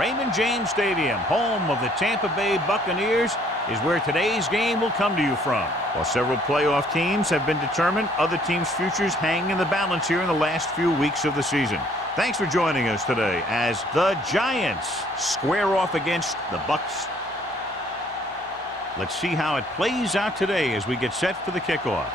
Raymond James Stadium, home of the Tampa Bay Buccaneers, is where today's game will come to you from. While several playoff teams have been determined, other teams' futures hang in the balance here in the last few weeks of the season. Thanks for joining us today as the Giants square off against the Bucs. Let's see how it plays out today as we get set for the kickoff.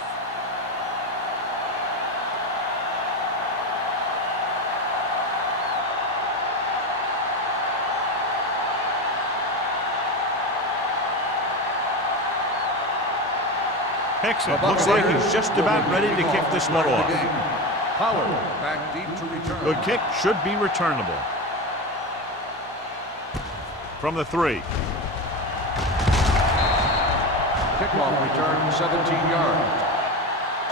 Looks like he's just about ready to kick this one off. Power back deep to return. Good kick, should be returnable. From the 3. Kickoff return, 17 yards.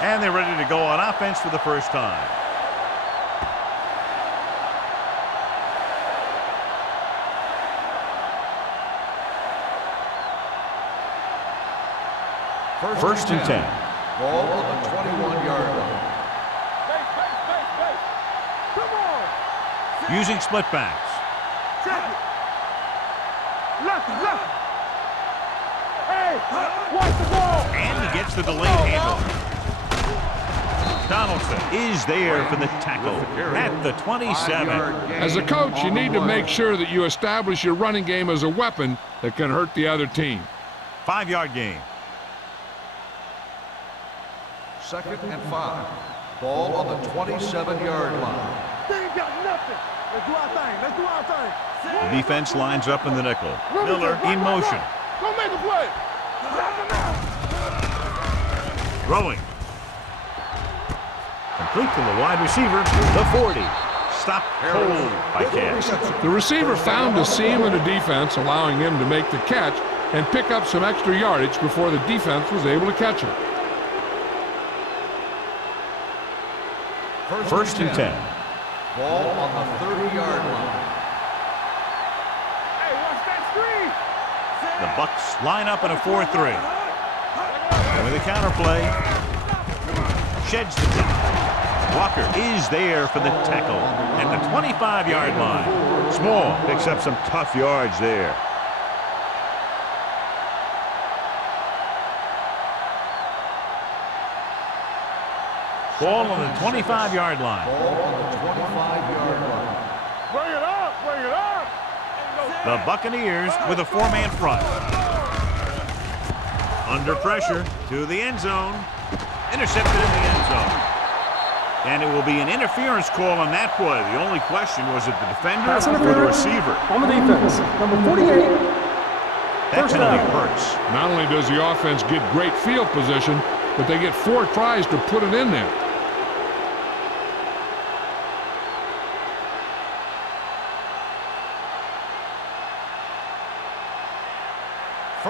And they're ready to go on offense for the first time. First and 10. Ball on the 21-yard line. Come on. Using split backs. Check it. Left. Hey, watch the ball. And he gets the delayed handle. Donaldson is there for the tackle at the 27. As a coach, you need to make sure that you establish your running game as a weapon that can hurt the other team. 5-yard gain. Second and 5. Ball on the 27-yard line. They ain't got nothing. Let's do our thing. The defense lines up in the nickel. Miller in motion. Go make a play. Throwing. Complete to the wide receiver, the 40. Stopped cold by Cass. The receiver found a seam in the defense, allowing him to make the catch and pick up some extra yardage before the defense was able to catch him. First and 10. Ball on the 30-yard line. Hey, watch that screen. The Bucs line up in a 4-3. And with a counter play, sheds the tip. Walker is there for the tackle at the 25-yard line. Small picks up some tough yards there. Ball on the 25-yard line. Ball on the 25-yard line. Bring it up. The Buccaneers with a 4-man front. Under pressure to the end zone. Intercepted in the end zone. And it will be an interference call on that play. The only question was it the defender or the receiver? On the defense, number 48. That penalty hurts. Not only does the offense get great field position, but they get 4 tries to put it in there.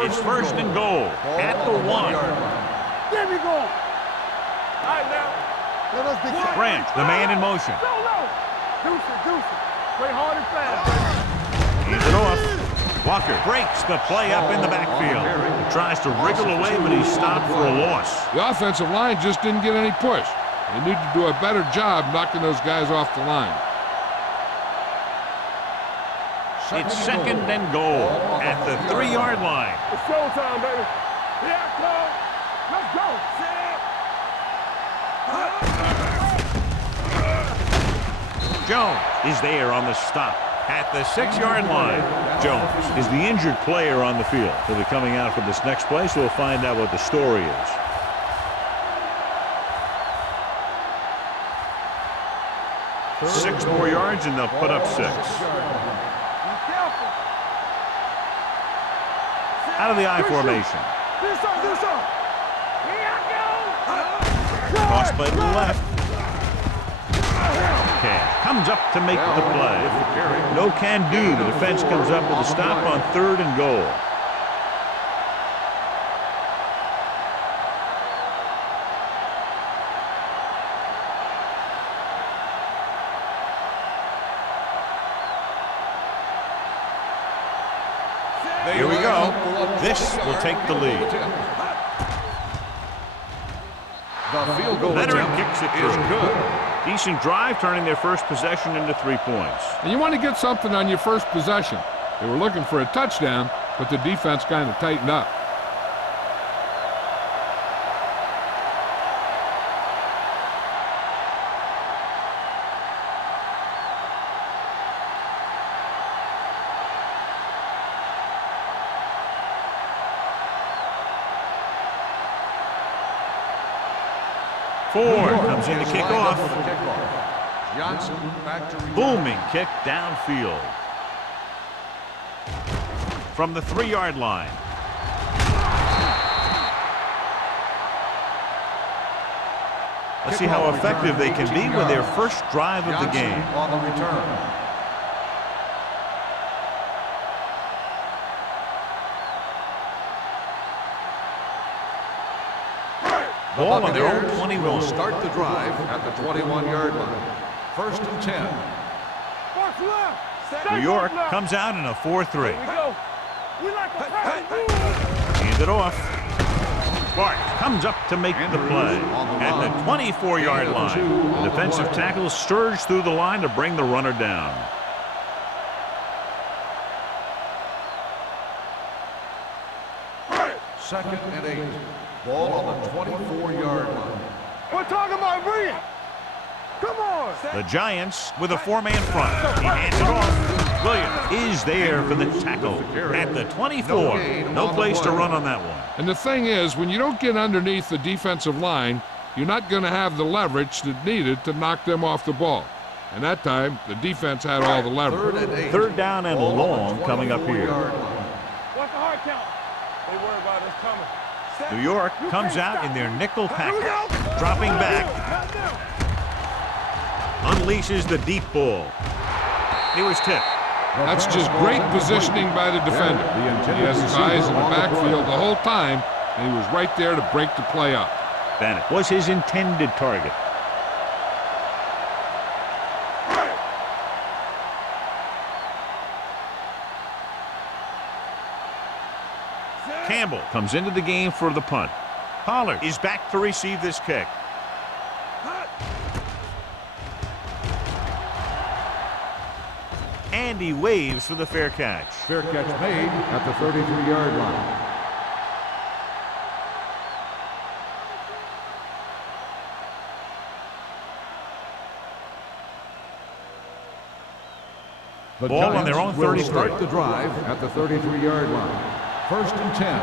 It's first and goal at the 1. There we go. All right, now. Let us be Grant, the man in motion. Go low. Deuce it. Play hard and fast. Hands it off. Walker breaks the play up in the backfield. He tries to wriggle away, but he's stopped for a loss. The offensive line just didn't get any push. They need to do a better job knocking those guys off the line. It's second and goal at the 3-yard line. It's showtime, baby. Here I come. Let's go. Jones is there on the stop at the 6-yard line. Jones is the injured player on the field. He'll be coming out for this next play, so we'll find out what the story is. Six more yards, and they'll put up 6. Out of the I formation. Cross play to the left. Cass comes up to make the play. No can do. The defense comes up with a stop on 3rd and goal. Here we go. This will take the lead. The field goal Leonard attempt kicks it is through. good. Decent drive, turning their first possession into 3 points. And you want to get something on your first possession. They were looking for a touchdown, but the defense kind of tightened up. Ford comes in to kick off. Johnson back to return. Booming kick downfield. From the 3-yard line. Let's see how effective they can be with their first drive of the game. On the return. Ball on their own 21. Will start the drive at the 21-yard line. First and 10. New York comes out in a 4-3. Hand it off. Bart comes up to make the play at the 24-yard line. The defensive tackle surged through the line to bring the runner down. Second and 8. Ball on the 24-yard line. We're talking about Bree. Come on. The Giants with a 4-man front. He hands it off. Williams is there for the tackle at the 24. No place to run on that one. And the thing is, when you don't get underneath the defensive line, you're not going to have the leverage that needed to knock them off the ball. And that time, the defense had all the leverage. Third down and long coming up here. What's the hard count? They worry about us coming. New York comes out in their nickel package. Dropping back. Unleashes the deep ball. He was tipped. That's just great positioning by the defender. He has his eyes in the backfield the whole time, and he was right there to break the play up. Bennett was his intended target. Campbell comes into the game for the punt. Pollard is back to receive this kick. And he waves for the fair catch. Fair catch made at the 33-yard line. The Ball on their own 33. Will start the drive at the 33-yard line. First and 10.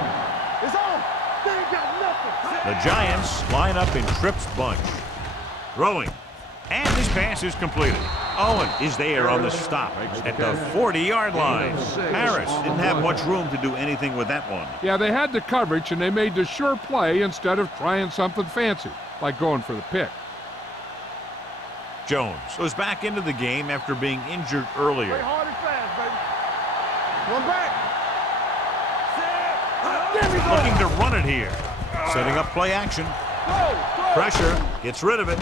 It's on. They ain't got nothing. The Giants line up in Tripp's bunch. Throwing. And this pass is completed. Owen is there on the stop at the 40-yard line. Harris didn't have much room to do anything with that one. Yeah, they had the coverage, and they made the sure play instead of trying something fancy, like going for the pick. Jones goes back into the game after being injured earlier. Play hard and fast, baby. One back. Looking to run it here. Setting up play action. Pressure. Gets rid of it.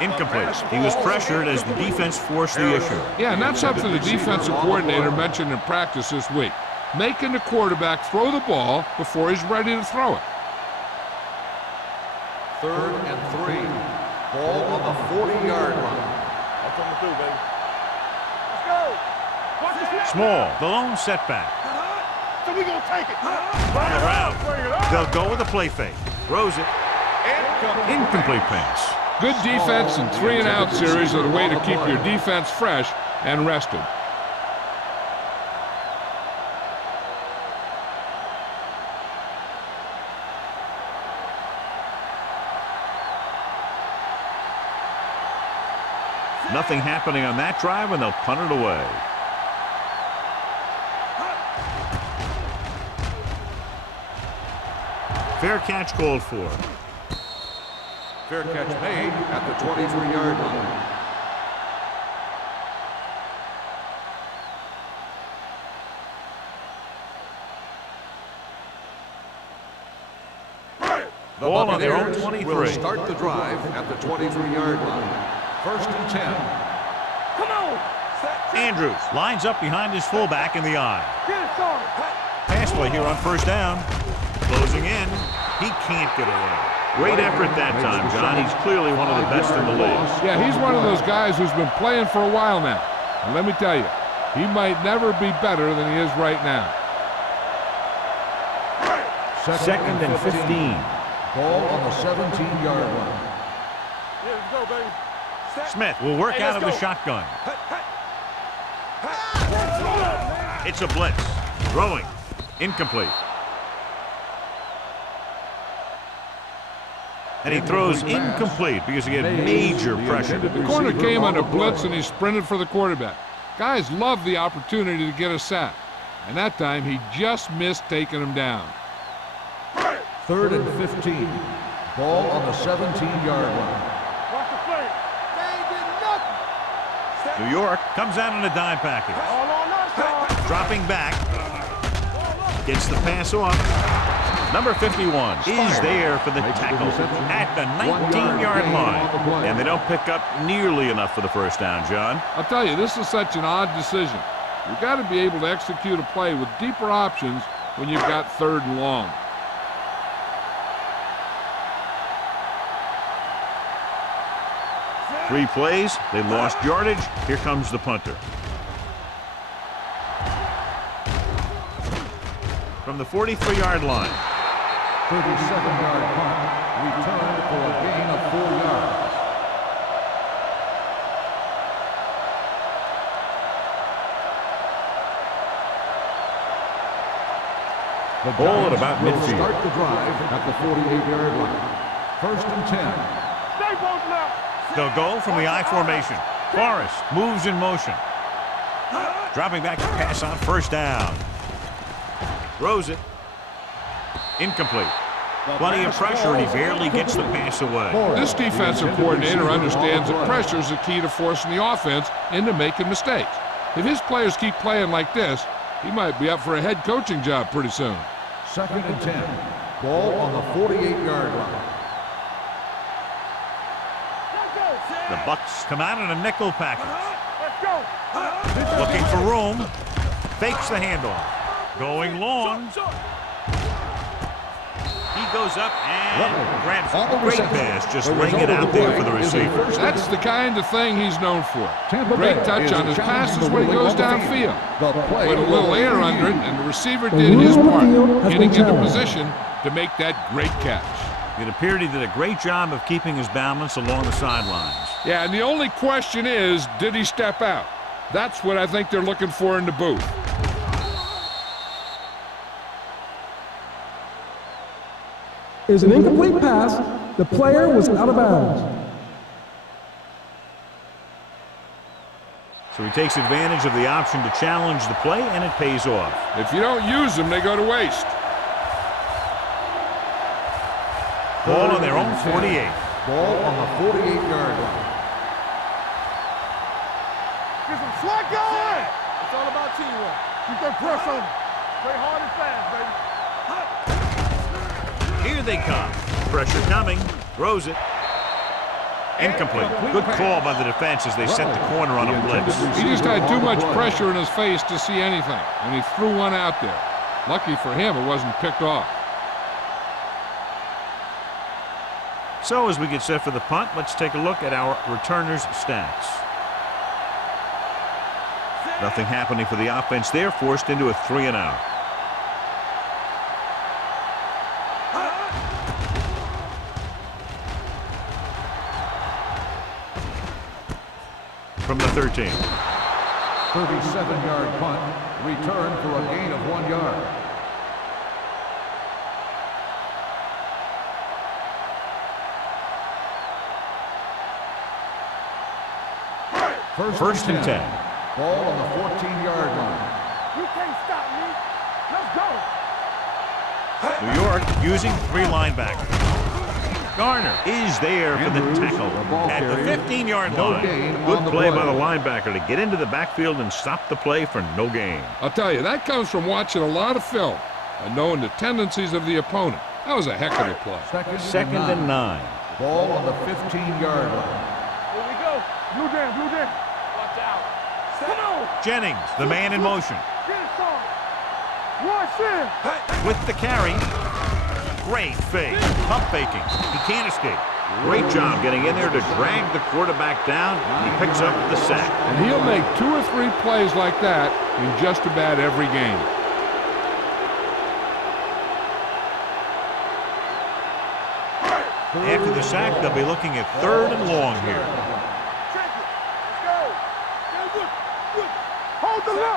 Incomplete. He was pressured as the defense forced the issue. Yeah, and that's something the defensive coordinator mentioned in practice this week. Making the quarterback throw the ball before he's ready to throw it. Third and 3. Ball on the 40-yard line. I'm coming through, baby. Let's go. Watch the snap. Small. The lone setback. So we gonna take it. Around. They'll go with the play fake. Throws it. Incomplete pass. Good defense and 3-and-out series are the way to keep your defense fresh and rested. Nothing happening on that drive, and they'll punt it away. Fair catch called for. Fair catch made at the 23-yard line. The Ball on their own Buccaneers 23. will start the drive at the 23-yard line. First and 10. Come on. Andrews lines up behind his fullback in the eye. Get it started. Pass play here on first down. Closing in. He can't get away. Great effort that time, John. He's clearly one of the best in the league. Yeah, he's one of those guys who's been playing for a while now. And let me tell you, he might never be better than he is right now. Second and 15. Ball on the 17-yard line. Yeah, let's go, baby. Smith will work out of the shotgun. It's a blitz. Throwing. Incomplete. And he throws incomplete because he had major pressure. The corner came on a blitz and he sprinted for the quarterback. Guys love the opportunity to get a sack. And that time he just missed taking him down. 3rd and 15. Ball on the 17-yard line. Watch the play. They ain't did nothing. New York comes out in a dime package. All on us, y'all. Dropping back. Gets the pass off. Number 51 is there for the tackle at the 19-yard line. And they don't pick up nearly enough for the first down, John. I'll tell you, this is such an odd decision. You've got to be able to execute a play with deeper options when you've got 3rd and long. Three plays, they lost yardage. Here comes the punter. From the 43-yard line. 37-yard punt. Returned for a gain of 4 yards. The Ball at Giants about will midfield. start the drive at the 48-yard line. 1st and 10. Stay both left. They'll go from the I formation. Forrest moves in motion. Dropping back to pass on 1st down. Throws it. Incomplete. Plenty of pressure, and he barely gets the pass away. This defensive coordinator understands that pressure is the key to forcing the offense into making mistakes. If his players keep playing like this, he might be up for a head coaching job pretty soon. 2nd and 10. Ball on the 48-yard line. The Bucks come out in a nickel package. Let's go. Looking for room. Fakes the handoff. Going long. He goes up and grabs a great pass, just laying it out there for the receiver. That's the kind of thing he's known for. Great touch on his passes when he goes downfield. Put a little air under it, and the receiver did his part, getting into position to make that great catch. It appeared he did a great job of keeping his balance along the sidelines. Yeah, and the only question is, did he step out? That's what I think they're looking for in the booth. Is an incomplete pass. The player was out of bounds. So he takes advantage of the option to challenge the play, and it pays off. If you don't use them, they go to waste. Ball on their own 48. Ball on the 48-yard line. Get some slack going. It's all about teamwork. Keep that press on them. Play hard and fast, baby. Here they come. Pressure coming. Throws it. Incomplete. Good call by the defense as they set the corner on a blitz. He just had too much pressure in his face to see anything, and he threw one out there. Lucky for him, it wasn't picked off. So as we get set for the punt, let's take a look at our returners' stats. Nothing happening for the offense there, forced into a 3-and-out. From the 13. 37-yard punt. Return for a gain of 1 yard. First and 10. Ball on the 14-yard line. You can't stop me. Let's go. New York using 3 linebackers. Garner is there for the tackle at the 15-yard line. Good play by the linebacker to get into the backfield and stop the play for no gain. I'll tell you, that comes from watching a lot of film and knowing the tendencies of the opponent. That was a heck of a play. Second and 9. Ball on the 15-yard line. Here we go. Blue jam, blue jam. Watch out. Come on. Jennings, the man in motion. Get it, son. Watch him. With the carry. Great fake. Pump faking. He can't escape. Great job getting in there to drag the quarterback down. And he picks up the sack. And he'll make 2 or 3 plays like that in just about every game. After the sack, they'll be looking at 3rd and long here.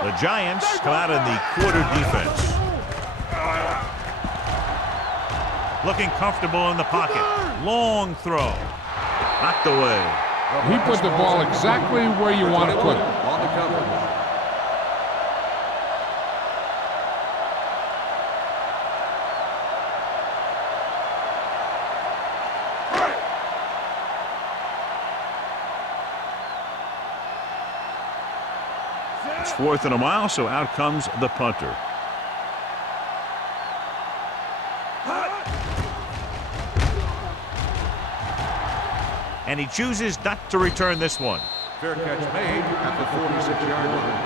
The Giants come out in the quarter defense. Looking comfortable in the pocket. Long throw. Knocked away. He put the ball exactly where you want to put it. On the coverage. It's 4th and a mile, so out comes the punter. And he chooses not to return this one. Fair catch made at the 46-yard line.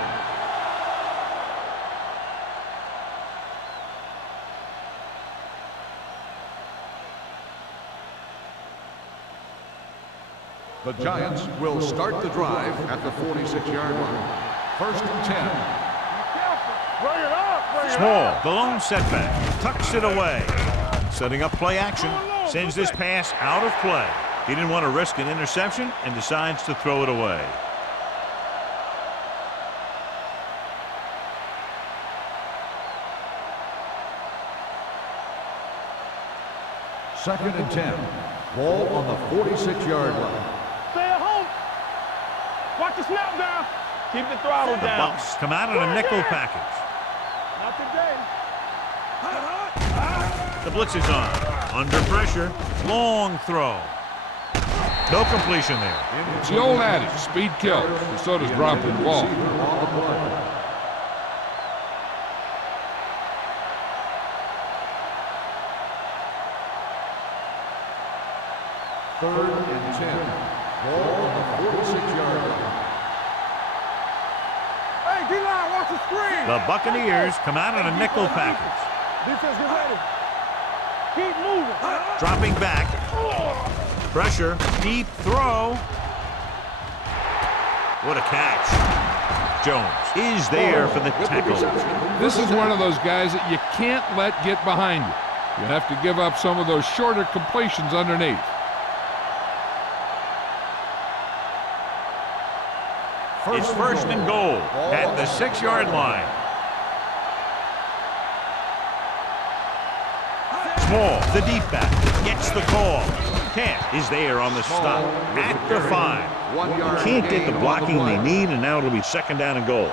The Giants will start the drive at the 46-yard line. 1st and 10. Bring it up. Small, the lone setback, tucks it away. Setting up play action, sends this pass out of play. He didn't want to risk an interception and decides to throw it away. Second and 10. Ball on the 46-yard line. Stay at home. Watch the snap down. Keep the throttle The down. Bucs come out in a nickel package. Not today. The blitz is on. Under pressure. Long throw. No completion there. It's the old adage, speed kills, and so does dropping the ball. Third and 10. Ball on the 46-yard line. Hey, D-line, watch the screen. The Buccaneers come out in a nickel package. Defense, get ready. Keep moving. Dropping back. Pressure. Deep throw. What a catch. Jones is there for the tackle. This is one of those guys that you can't let get behind you. You have to give up some of those shorter completions underneath. It's 1st and goal at the 6-yard line. Small, the deep back, gets the call. Camp is there on the stop at the 5. Can't get the blocking they need, and now it'll be 2nd down and goal.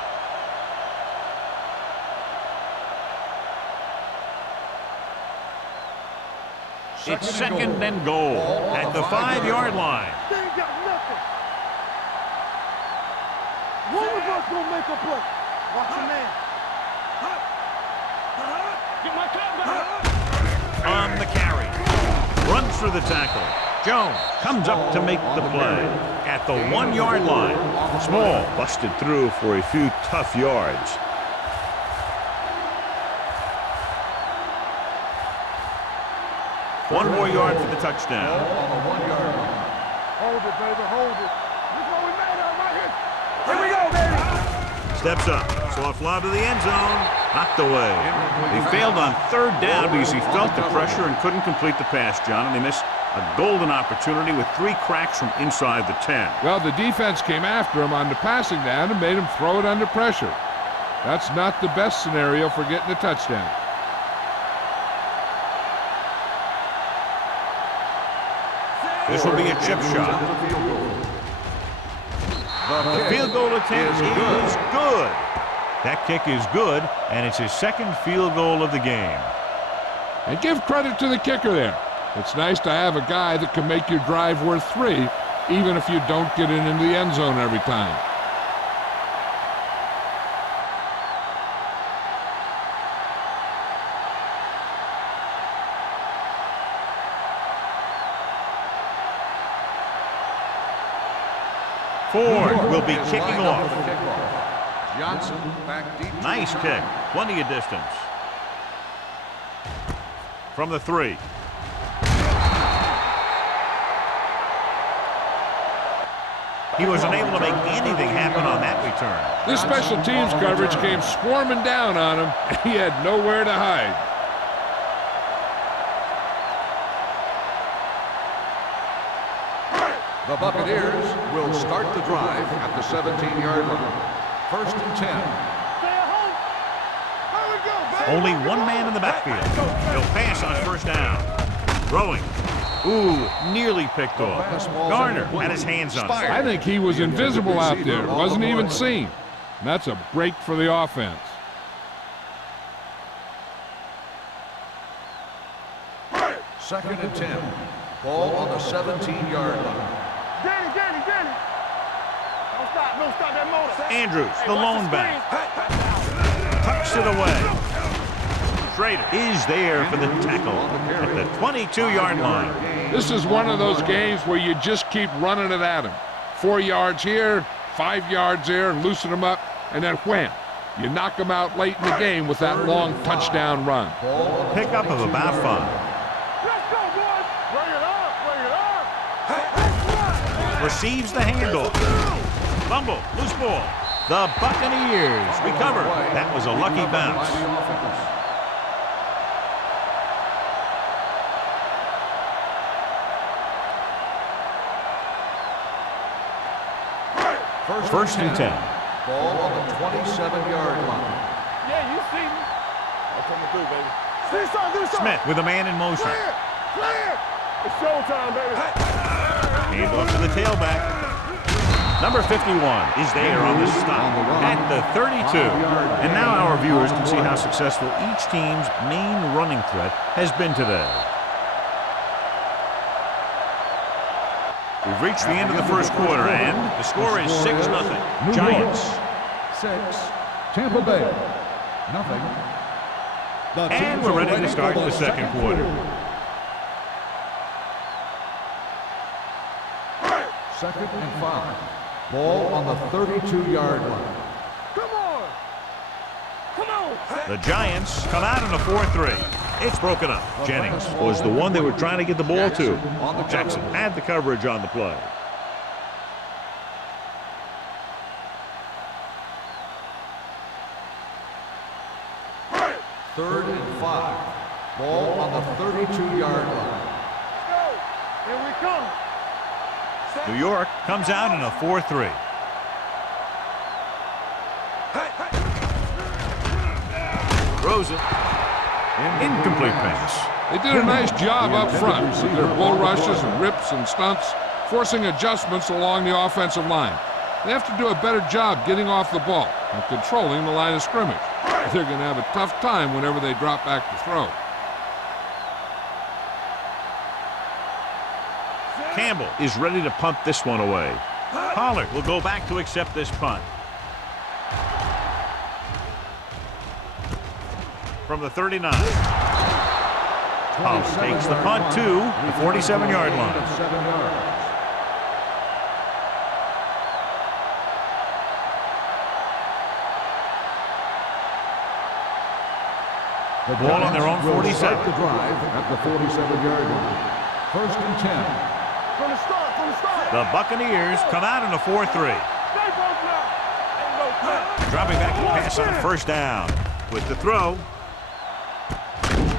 It's 2nd and goal at the 5-yard line. They ain't got nothing. One of us gonna make a play. Watch your man. Get my cut back. On the carry. Runs through the tackle. Jones comes up to make the play at the 1-yard line. Small busted through for a few tough yards. One more yard for the touchdown. On the 1-yard line. Hold it, baby, hold it. This is what we made of right here. Here we go, baby. Steps up. Soft lob to the end zone. Knocked away. He failed on 3rd down because he felt the pressure and couldn't complete the pass, John, and they missed a golden opportunity with 3 cracks from inside the 10. Well, the defense came after him on the passing down and made him throw it under pressure. That's not the best scenario for getting a touchdown. This will be a chip shot. The field goal attempt is good. That kick is good, and it's his 2nd field goal of the game. And give credit to the kicker there. It's nice to have a guy that can make your drive worth 3, even if you don't get it into the end zone every time. Ford will be kicking off. Johnson back deep. Nice kick. Plenty of distance. from the 3. He was unable to make anything happen on that return. This special teams coverage came swarming down on him, and he had nowhere to hide. The Buccaneers will start the drive at the 17-yard line. 1st and 10. Only one man in the backfield. He'll pass on 1st down. Throwing. Ooh, nearly picked off. Garner had his hands on it. I think he was invisible out there. Wasn't even seen. And that's a break for the offense. Second and 10. Ball on the 17-yard line. Danny. Don't stop that motor. Andrews, the lone back. Tucks it away. Schrader is there for the tackle at the 22-yard line. This is one of those games where you just keep running it at him. 4 yards here, 5 yards there, and loosen them up, and then wham. You knock them out late in the game with that long touchdown run. Pickup of about 5. Let's go, boys. Bring it up. Receives the handoff. Fumble, loose ball. The Buccaneers recover. That was a lucky bounce. First and 10. Ball on the 27-yard line. Yeah, you see me. I'm coming through, baby. Do something. Smith with a man in motion. Clear. It's showtime, baby. Hand off to the tailback. Number 51 is there on the stop at the 32. And now our viewers can see how successful each team's main running threat has been today. We've reached the end of the first quarter, and the score is 6-0. Giants. 6. Tampa Bay. Nothing. And we're ready to start the second quarter. Second and 5. Ball on the 32-yard line. Come on. The Giants come out in a 4-3. It's broken up. Jennings was the one they were trying to get the ball to. Jackson had the coverage on the play. Third and 5. Ball on the 32-yard line. Here we come. New York comes out in a 4-3. Throws it. Incomplete pass. They did a nice job up front with their bull rushes and rips and stunts, forcing adjustments along the offensive line. They have to do a better job getting off the ball and controlling the line of scrimmage. They're going to have a tough time whenever they drop back to throw. Campbell is ready to punt this one away. Pollard will go back to accept this punt. From the 39. Pollard takes the punt to the 47-yard line. 7 yards. The ball on their own 47. The drive at the 47-yard line. 1st and 10. From the start. The Buccaneers come out in a 4-3. Dropping back to pass on 1st down. With the throw.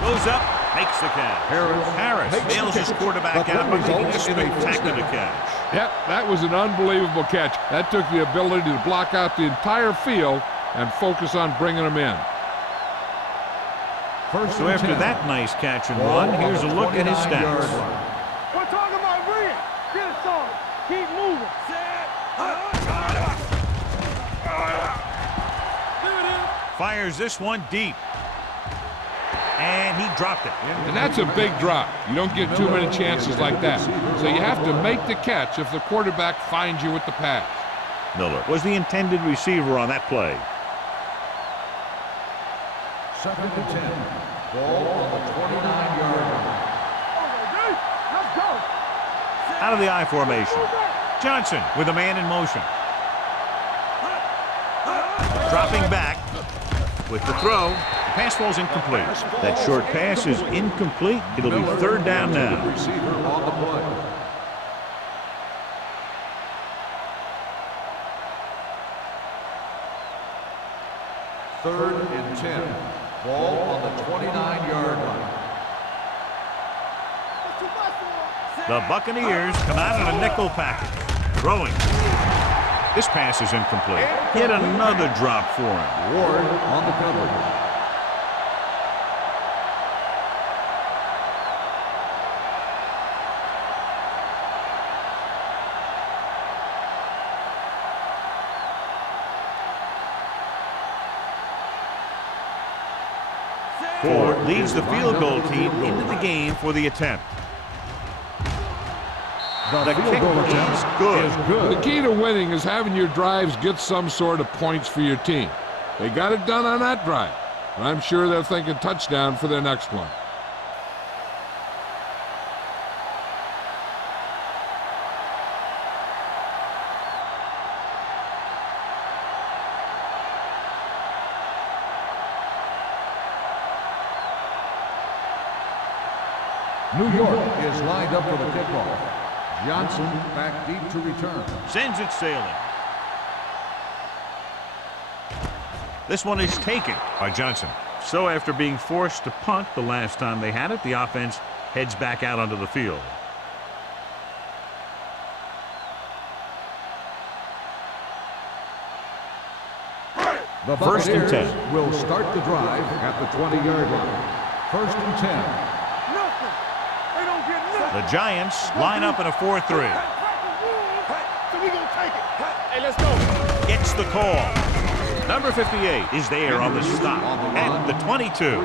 Goes up, makes the catch. Harris nails his quarterback out by making a spectacular catch. Yep, that was an unbelievable catch. That took the ability to block out the entire field and focus on bringing them in. So after that nice catch and run, here's a look at his stats. We're talking about Reed. Get it started. Keep moving. Fires this one deep. And he dropped it. And that's a big drop. You don't get too many chances like that. So you have to make the catch if the quarterback finds you with the pass. Miller was the intended receiver on that play. 2nd and 10. Ball on the 29-yard line. Let's go. Out of the I formation. Johnson with a man in motion. Dropping back with the throw. Pass ball's incomplete. That short pass is incomplete. It'll be third down now. Receiver on the play. Third and 10. Ball on the 29-yard line. The Buccaneers come out in a nickel package. Throwing. This pass is incomplete. Yet another drop for him. Ward on the coverage. Ford leads the field goal team into the game for the attempt. The kick is good. The key to winning is having your drives get some sort of points for your team. They got it done on that drive, and I'm sure they're thinking touchdown for their next one. New York is lined up for the kickoff. Johnson back deep to return. Sends it sailing. This one is taken by Johnson. So after being forced to punt the last time they had it, the offense heads back out onto the field. The First and Buccaneers 10. will start the drive at the 20-yard line. First and 10. The Giants line up in a 4-3. So we gonna take it. Hey, let's go. Gets the call. Number 58 is there on the stop at the 22.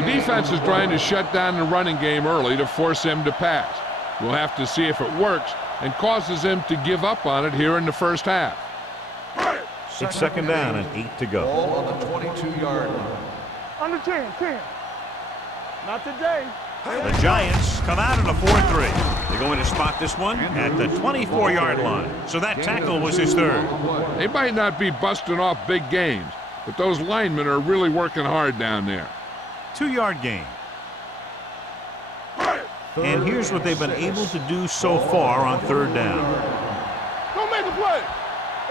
The defense is trying to shut down the running game early to force him to pass. We'll have to see if it works and causes him to give up on it here in the first half. It's second down and 8 to go. Ball on the 22-yard line. Under 10. Not today. The Giants come out in a 4-3. They're going to spot this one at the 24-yard line. So that tackle was his third. They might not be busting off big games, but those linemen are really working hard down there. 2-yard gain. And here's what they've been able to do so far on third down. Go make a play.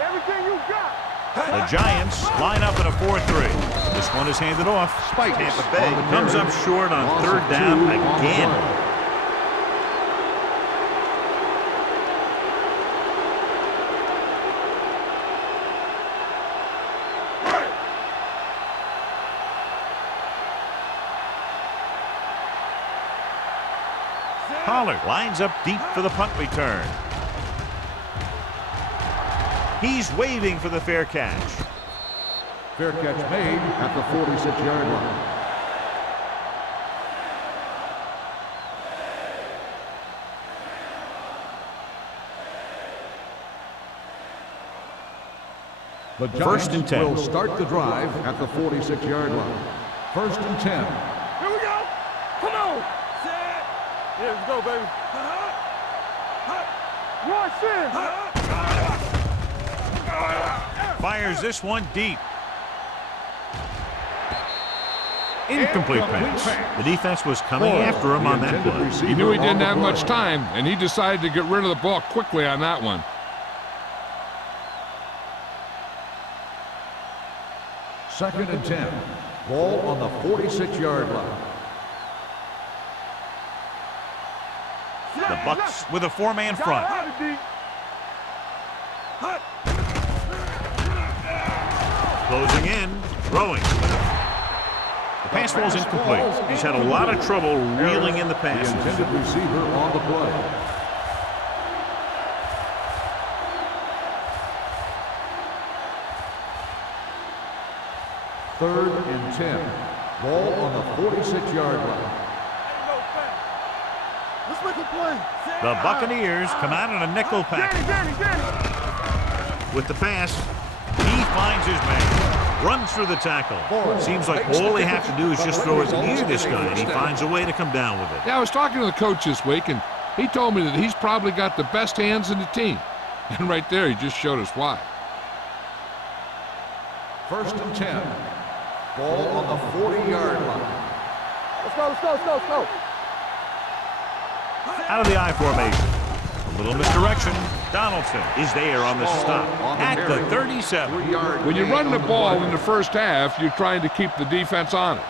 Everything you got. The Giants line up in a 4-3. This one is handed off. Tampa Bay comes up short on third down again. Pollard lines up deep for the punt return. He's waving for the fair catch. Fair catch made at the 46-yard line. The Giants First and 10. will start the drive at the 46-yard line. First and 10. Here we go. Come on. Set. Here we go, baby. Rush in. Fires this one deep. Incomplete pass. The defense was coming after him on that play. He knew he didn't have much time, and he decided to get rid of the ball quickly on that one. Second and 10. Ball on the 46-yard line. The Bucs with a four-man front. Closing in, throwing. The pass ball's incomplete. He's had a lot of trouble reeling in the The passes. intended receiver on the play. Third and 10. Ball on the 46-yard line. Let's make a play. The Buccaneers come out in a nickel package. With the pass, he finds his man. Runs through the tackle. Seems like all they have to do is just throw it near this guy, and he finds a way to come down with it. Yeah, I was talking to the coach this week, and he told me that he's probably got the best hands in the team. And right there, he just showed us why. First and 10. Ball on the 40-yard line. Let's go, let's go, let's go, let's go. Out of the I formation. A little misdirection. Donaldson is there on the stop at the 37. When you run the ball in the first half, you're trying to keep the defense honest.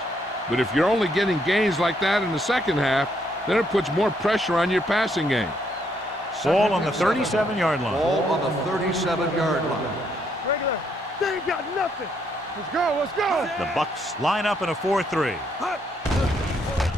But if you're only getting gains like that in the second half, then it puts more pressure on your passing game. Ball on the 37-yard line. Ball on the 37-yard line. Regular. They ain't got nothing. Let's go, let's go. The Bucks line up in a 4-3.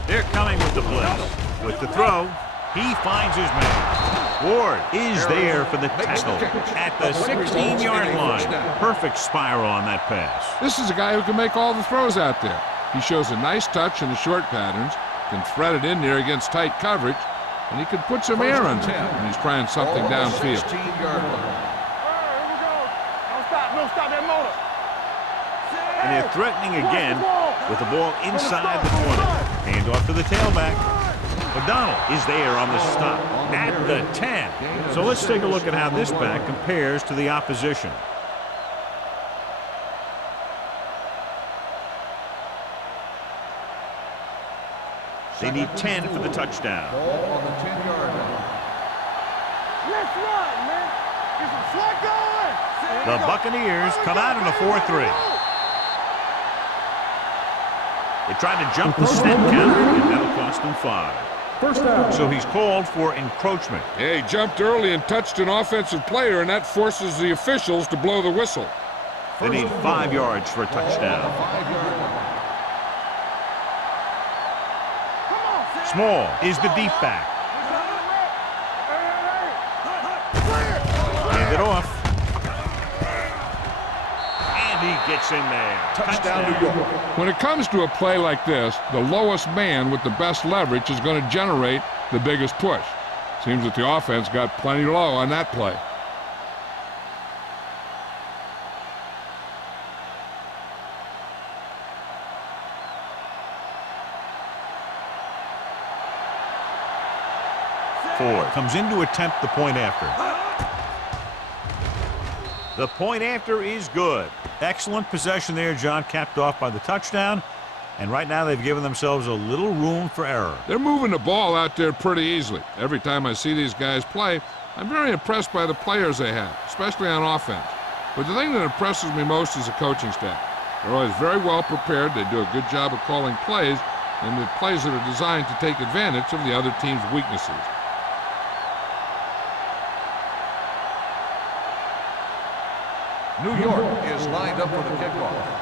They're coming with the blitz. With the throw, he finds his man. Ward is there for the tackle at the 16-yard line. Perfect spiral on that pass. This is a guy who can make all the throws out there. He shows a nice touch in the short patterns, can thread it in there against tight coverage, and he can put some air on it when he's trying something downfield. 16-yard line. Here we go. Don't stop that motor. And they're threatening again with the ball inside the 20. Hand off to the tailback. O'Donnell is there on the stop at the 10. So let's take a look at how this back compares to the opposition. They need 10 for the touchdown. Ball on the 10-yard line. Let's run, man. Get some slack going. The Buccaneers come out in a 4-3. They tried to jump the snap count, and that'll cost them 5. First down. So he's called for encroachment. Yeah, he jumped early and touched an offensive player, and that forces the officials to blow the whistle. They need 5 yards for a touchdown. 5-yard line. Small is the deep back. Hand it off. And he gets in there. Touchdown, New York. When it comes to a play like this, the lowest man with the best leverage is going to generate the biggest push. Seems that the offense got plenty low on that play. Ford comes in to attempt the point after. The point after is good. Excellent possession there, John, capped off by the touchdown. And right now they've given themselves a little room for error. They're moving the ball out there pretty easily. Every time I see these guys play, I'm very impressed by the players they have, especially on offense. But the thing that impresses me most is the coaching staff. They're always very well prepared. They do a good job of calling plays, and the plays that are designed to take advantage of the other team's weaknesses. New York is lined up for the kickoff.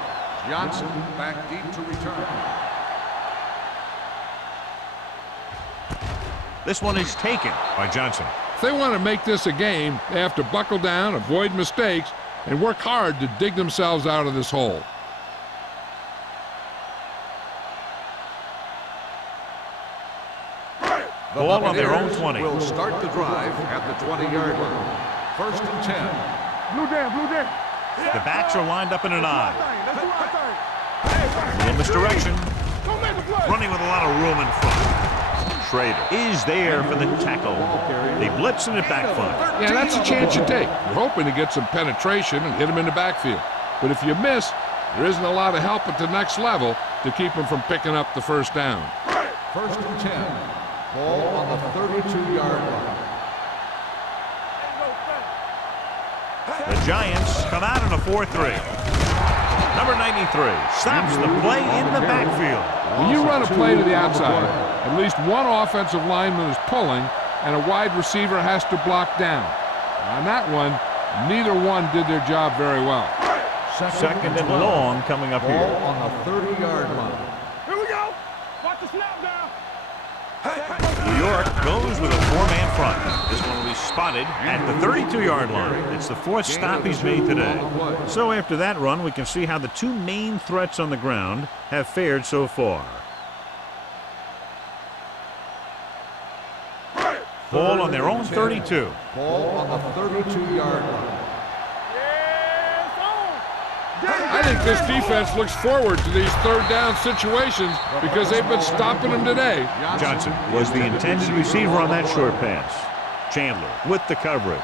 Johnson back deep to return. This one is taken by Johnson. If they want to make this a game, they have to buckle down, avoid mistakes, and work hard to dig themselves out of this hole. The Ball on their own Buccaneers 20. will start the drive at the 20-yard line. 1st and 10. Blue down, blue down. The backs are lined up in an I. Let's do our thing. A little misdirection. Don't make a play. Running with a lot of room in front. Schrader is there for the tackle. They blitz in the backfield. Yeah, that's a chance you take. You're hoping to get some penetration and hit them in the backfield. But if you miss, there isn't a lot of help at the next level to keep them from picking up the first down. 1st and 10. Ball on the 32-yard line. The Giants come out in a 4-3. Number 93 stops the play in the backfield. When you run a play to the outside, at least one offensive lineman is pulling, and a wide receiver has to block down. On that one, neither one did their job very well. Second and long coming up Ball here. on the 30-yard line. Here we go. Watch the snap down. New York goes with a 4-man front. This one will be spotted at the 32-yard line. It's the 4th stop he's made today. So after that run, we can see how the two main threats on the ground have fared so far. Ball on their own 32. Ball on the 32-yard line. I think this defense looks forward to these third down situations because they've been stopping them today. Johnson was the intended receiver on that short pass. Chandler with the coverage.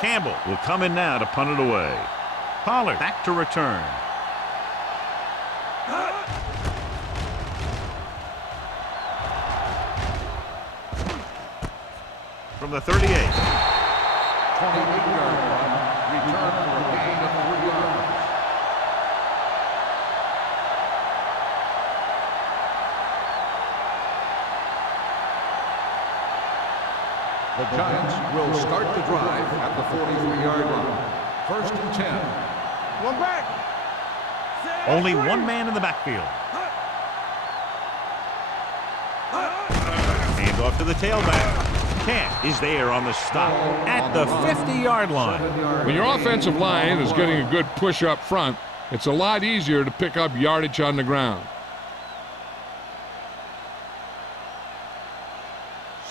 Campbell will come in now to punt it away. Pollard back to return. From the 38. 28-yard punt. Return for a gain of 3 yards. The Giants will start the drive at the 43-yard line. 1st and 10. One back. Only one man in the backfield. Hand off to the tailback. Kent is there on the stop at the 50-yard line. When your offensive line is getting a good push up front, it's a lot easier to pick up yardage on the ground.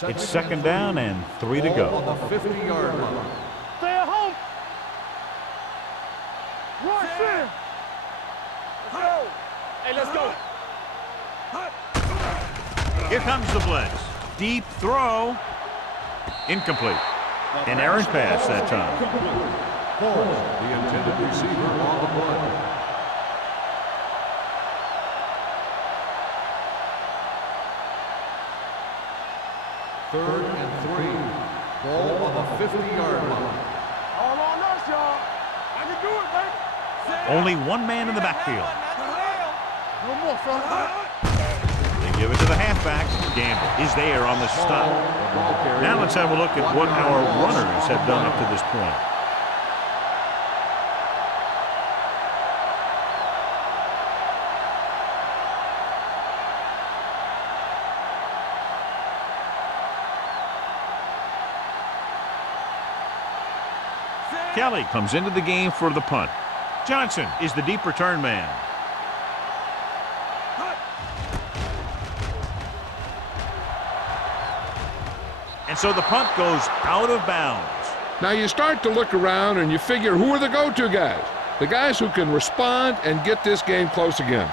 It's 2nd down and 3 to go. On the 50-yard line. Stay at home. Rush in. Let's go. Hey, let's go. Here comes the blitz. Deep throw. Incomplete. An errant pass that time. The intended receiver on the play. Third and 3. Ball on the 50-yard line. All on us, y'all. I can do it, baby. Only one man in the backfield. No more, fella. They give it to the halfback. Gamble is there on the stop. Now let's have a look at what our runners have done up to this point. Kelly comes into the game for the punt. Johnson is the deep return man. And so the punt goes out of bounds. Now you start to look around and you figure, who are the go-to guys? The guys who can respond and get this game close again.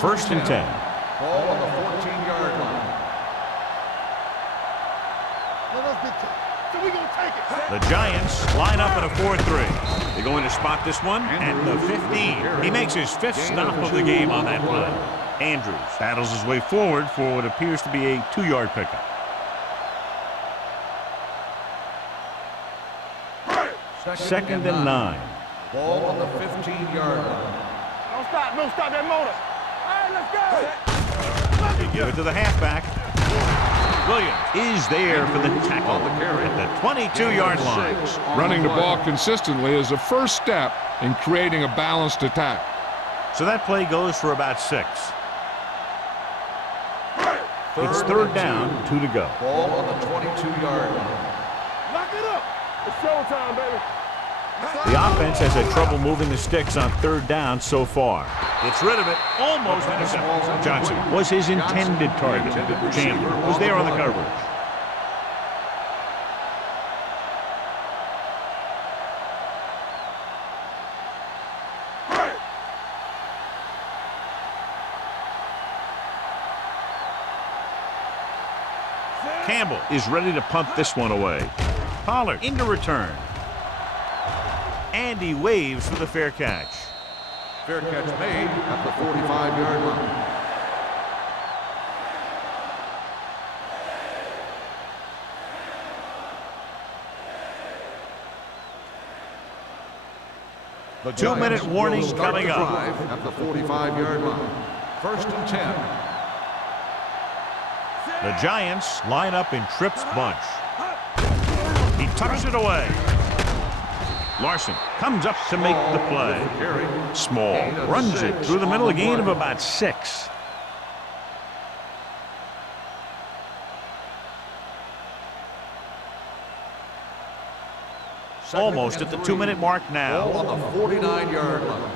First and 10. Ball on the 14-yard line. Let us get to it. So we gonna take it. The Giants line up in a 4-3. They're going to spot this one at the 15. He makes his 5th stop of the game on that play. Andrews battles his way forward for what appears to be a 2-yard pickup. Second and 9. Ball on the 15-yard line. Don't stop that motor. All right, let's go. They give it to the halfback. Williams is there for the tackle at the 22-yard line. Running the ball consistently is the first step in creating a balanced attack. So that play goes for about 6. It's 3rd down, 2 to go. Ball on the 22-yard line. Lock it up. It's showtime, baby. The offense has had trouble moving the sticks on 3rd down so far. Gets rid of it, almost intercepted. Johnson was his intended target. Chandler was there on the coverage. Campbell is ready to punt this one away. Pollard into return. And he waves for the fair catch. Fair catch made at the 45-yard line. The 2-minute warning coming up. At the 45-yard line. 1st and 10. The Giants line up in Tripp's bunch. He tucks it away. Larson comes up to make the play. Small runs it through the middle, a gain of about 6. Almost at the 2-minute mark now. Ball on the 49-yard line.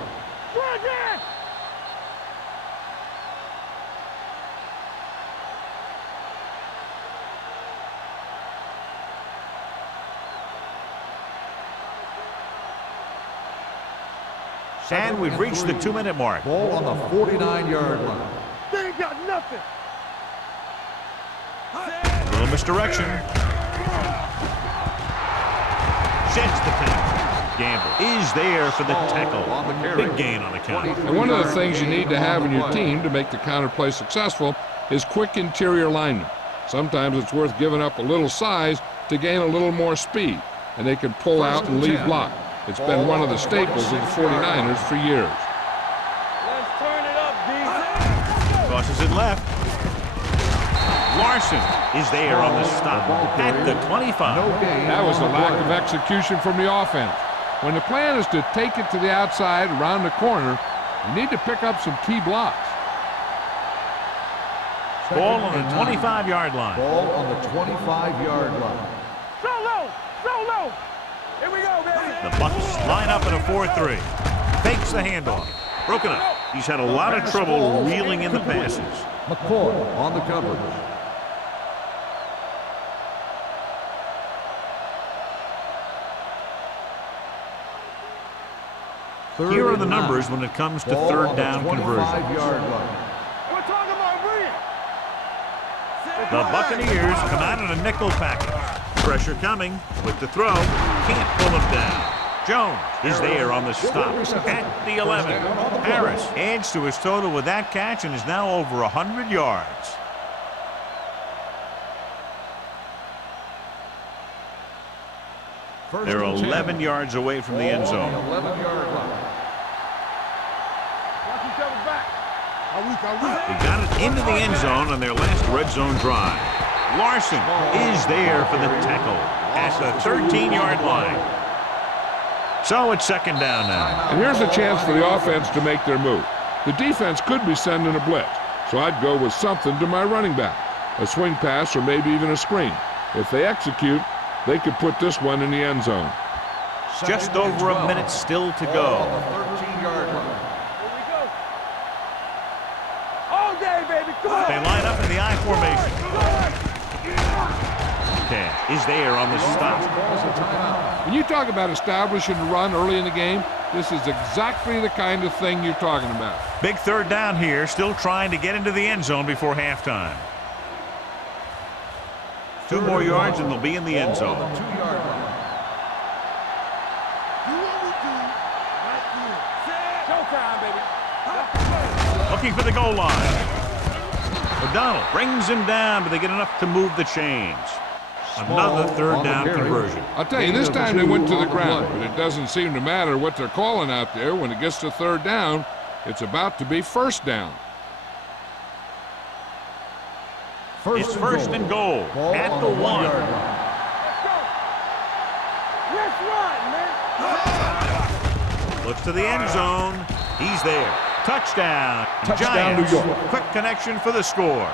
And we've reached the 2-minute mark. Ball on the 49-yard line. They ain't got nothing. A little misdirection. Sheds the tackle. Gamble is there for the tackle. Big gain on the count. And one of the things you need to have in your team to make the counter play successful is quick interior linemen. Sometimes it's worth giving up a little size to gain a little more speed, and they can pull out and leave block. It's been one of the staples of the 49ers for years. Let's turn it up, D. Crosses it left. Larson is there on the stop at the 25. That was a lack of execution from the offense. When the plan is to take it to the outside around the corner, you need to pick up some key blocks. Ball on the 25-yard line. Ball on the 25-yard line. Solo! Solo! Here we go, baby! The Bucks line up in a 4-3. Fakes the handoff. Broken up. He's had a lot of trouble reeling in the passes. McCoy on the coverage. Here are the numbers when it comes to third down conversions. We're talking about brilliant! The Buccaneers come out in a nickel package. Pressure coming with the throw. Can't pull him down. Jones is there on the stop at the 11. Harris adds to his total with that catch and is now over 100 yards. They're 11 yards away from the end zone. 11-yard line. Watch each other back. They got it into the end zone on their last red zone drive. Larson is there for the tackle at the 13-yard line. So it's second down now. And here's a chance for the offense to make their move. The defense could be sending a blitz, so I'd go with something to my running back, a swing pass or maybe even a screen. If they execute, they could put this one in the end zone. Just over a minute still to go. 13-yard line. Here we go. All day, baby. Come on. They line up in the I formation. Is there on the stop. When you talk about establishing a run early in the game, this is exactly the kind of thing you're talking about. Big third down here, still trying to get into the end zone before halftime. 2 more yards and they'll be in the end zone. 2-yard line. Showtime, baby. Looking for the goal line. O'Donnell brings him down, but they get enough to move the chains. Another third down conversion. I'll tell you, this time they went to the ground, but it doesn't seem to matter what they're calling out there. When it gets to third down, it's about to be first down. It's first and goal at the 1. Let's go. Let's run, man. Looks to the end zone. He's there. Touchdown. Touchdown, Giants. New York. Quick connection for the score.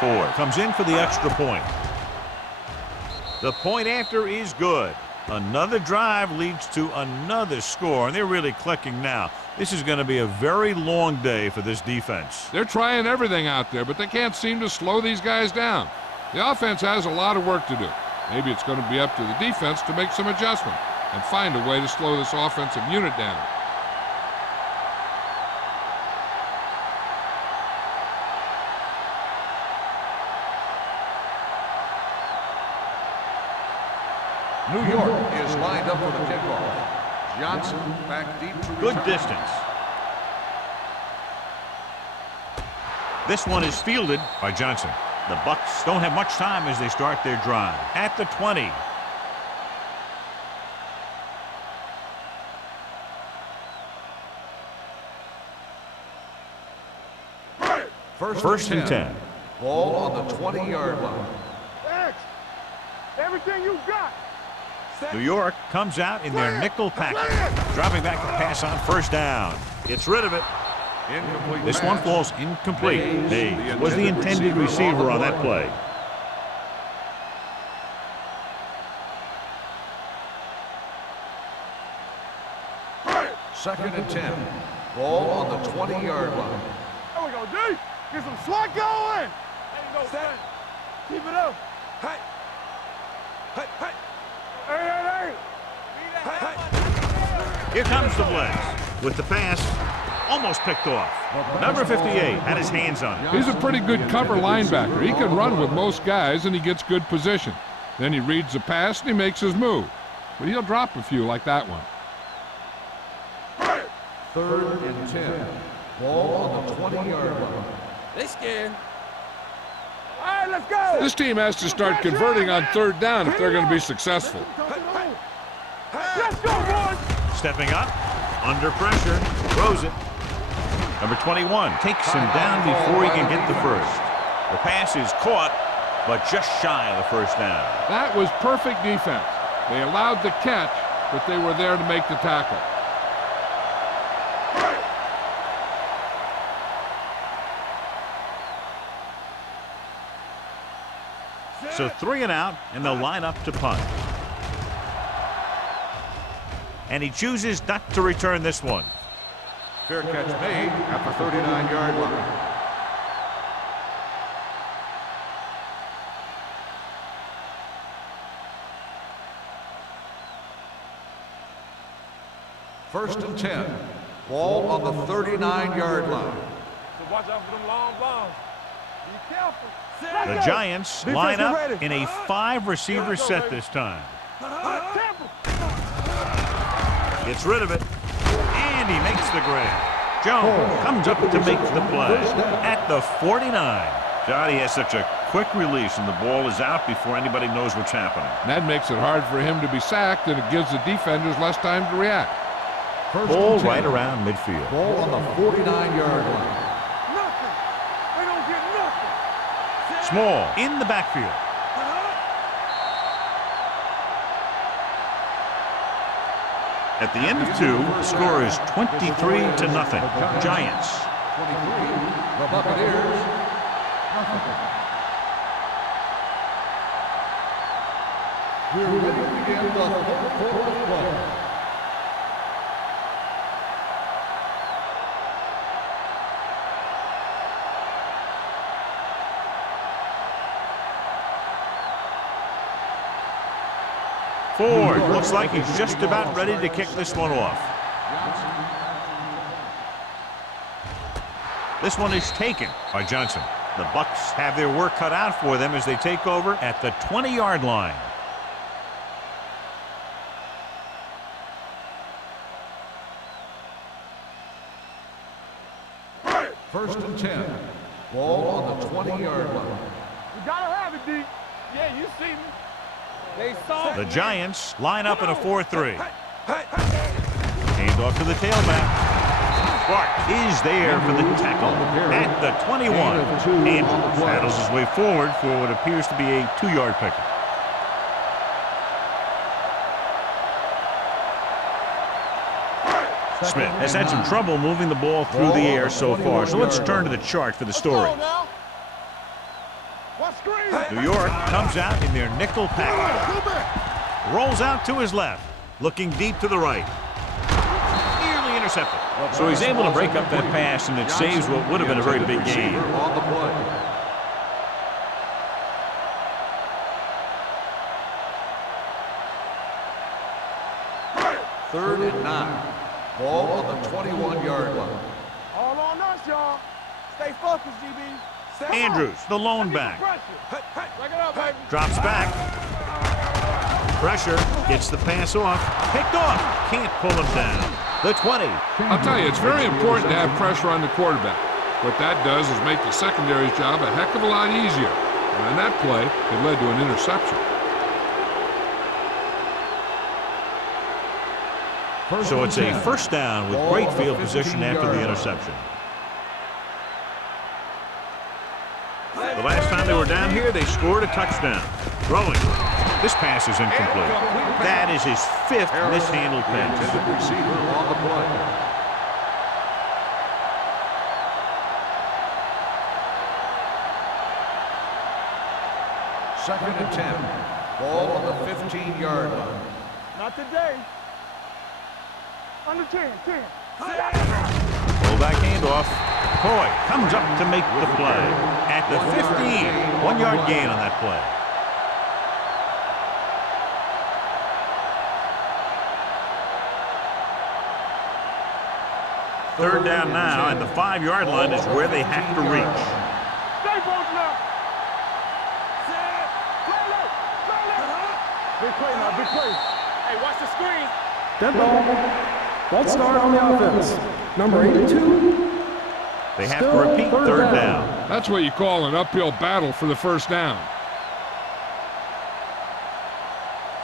Ford comes in for the extra point. The point after is good. Another drive leads to another score, and they're really clicking now. This is going to be a very long day for this defense. They're trying everything out there, but they can't seem to slow these guys down. The offense has a lot of work to do. Maybe it's going to be up to the defense to make some adjustment and find a way to slow this offensive unit down. New York is lined up for the kickoff. Johnson back deep to Good return. distance. This one is fielded by Johnson. The Bucks don't have much time as they start their drive. At the 20. First and 10. Ball on the 20-yard line. X. Everything you got. New York comes out in their nickel package, dropping back to pass on first down. Gets rid of it. Incomplete This pass. one falls incomplete. Hayes was the intended receiver on that play. Second and 10. Ball on the 20-yard line. There we go, D. Get some swat going. There you go, son. Keep it up. Hey. Hey, hey. Hey, hey, hey. Here comes the blitz. With the pass, almost picked off. Number 58 had his hands on it. He's a pretty good cover linebacker. He can run with most guys, and he gets good position. Then he reads the pass, and he makes his move. But he'll drop a few like that one. 3rd and 10. Ball on the 20-yard line. They scared. All right, let's go. This team has to start converting on 3rd down if they're going to be successful. Let's go, boys. Stepping up, under pressure, throws it. Number 21 takes him down before he can get the first. The pass is caught, but just shy of the first down. That was perfect defense. They allowed the catch, but they were there to make the tackle. So 3 and out, and they'll line up to punt. And he chooses not to return this one. Fair catch made at the 39-yard line. First and 10. Ball on the 39-yard line. So watch out for them long balls. Be careful. The Giants line up in a 5-receiver set this time. Gets rid of it, and he makes the grab. Jones comes up to make the play at the 49. Johnny has such a quick release, and the ball is out before anybody knows what's happening. And that makes it hard for him to be sacked, and it gives the defenders less time to react. Ball right around midfield. Ball on the 49-yard line. Nothing. They don't get nothing. Small in the backfield. At the end of 2, the score is 23-0. Giants. 23, the Buccaneers. We're ready to begin the 4th quarter of play. Ford looks like he's just about ready to kick this one off. This one is taken by Johnson. The Bucs have their work cut out for them as they take over at the 20-yard line. First and 10. Ball on the 20-yard line. You gotta have it, D. Yeah, you see me. They saw The Giants line up in a 4-3. Hand off to the tailback. Clark is there for the tackle at the 21. Andrews battles his way forward for what appears to be a 2-yard pickup. Smith has had some trouble moving the ball through the air so far, so let's turn to the chart for the story. New York comes out in their nickel package. Rolls out to his left, looking deep to the right. Nearly intercepted. So he's able to break up that pass, and it saves what would have been a very big gain. On the play. Third and 9. Ball on the 21-yard line. all on us, y'all. Stay focused, DB. Andrews, the lone back. Break it up, baby. Drops back. Pressure. Gets the pass off. Picked off. Can't pull him down. The 20. I'll tell you, it's very important to have pressure on the quarterback. What that does is make the secondary's job a heck of a lot easier. And on that play, it led to an interception. So it's a first down with great field position after the interception. The last time they were down here, they scored a touchdown. Throwing. This pass is incomplete. That is his 5th mishandled pass. Receiver on the play. Second and 10. Ball on the 15-yard line. Not today. Under 10, 10. fullback handoff. Coy comes up to make the play. At the 15, 1 yard gain on that play. Third down now, and the 5 yard line is where they have to reach. Stay broken up. Big play now, big play. Hey, watch the screen. Dead ball. False start on the offense. Number 82. They have to repeat third down. That's what you call an uphill battle for the first down.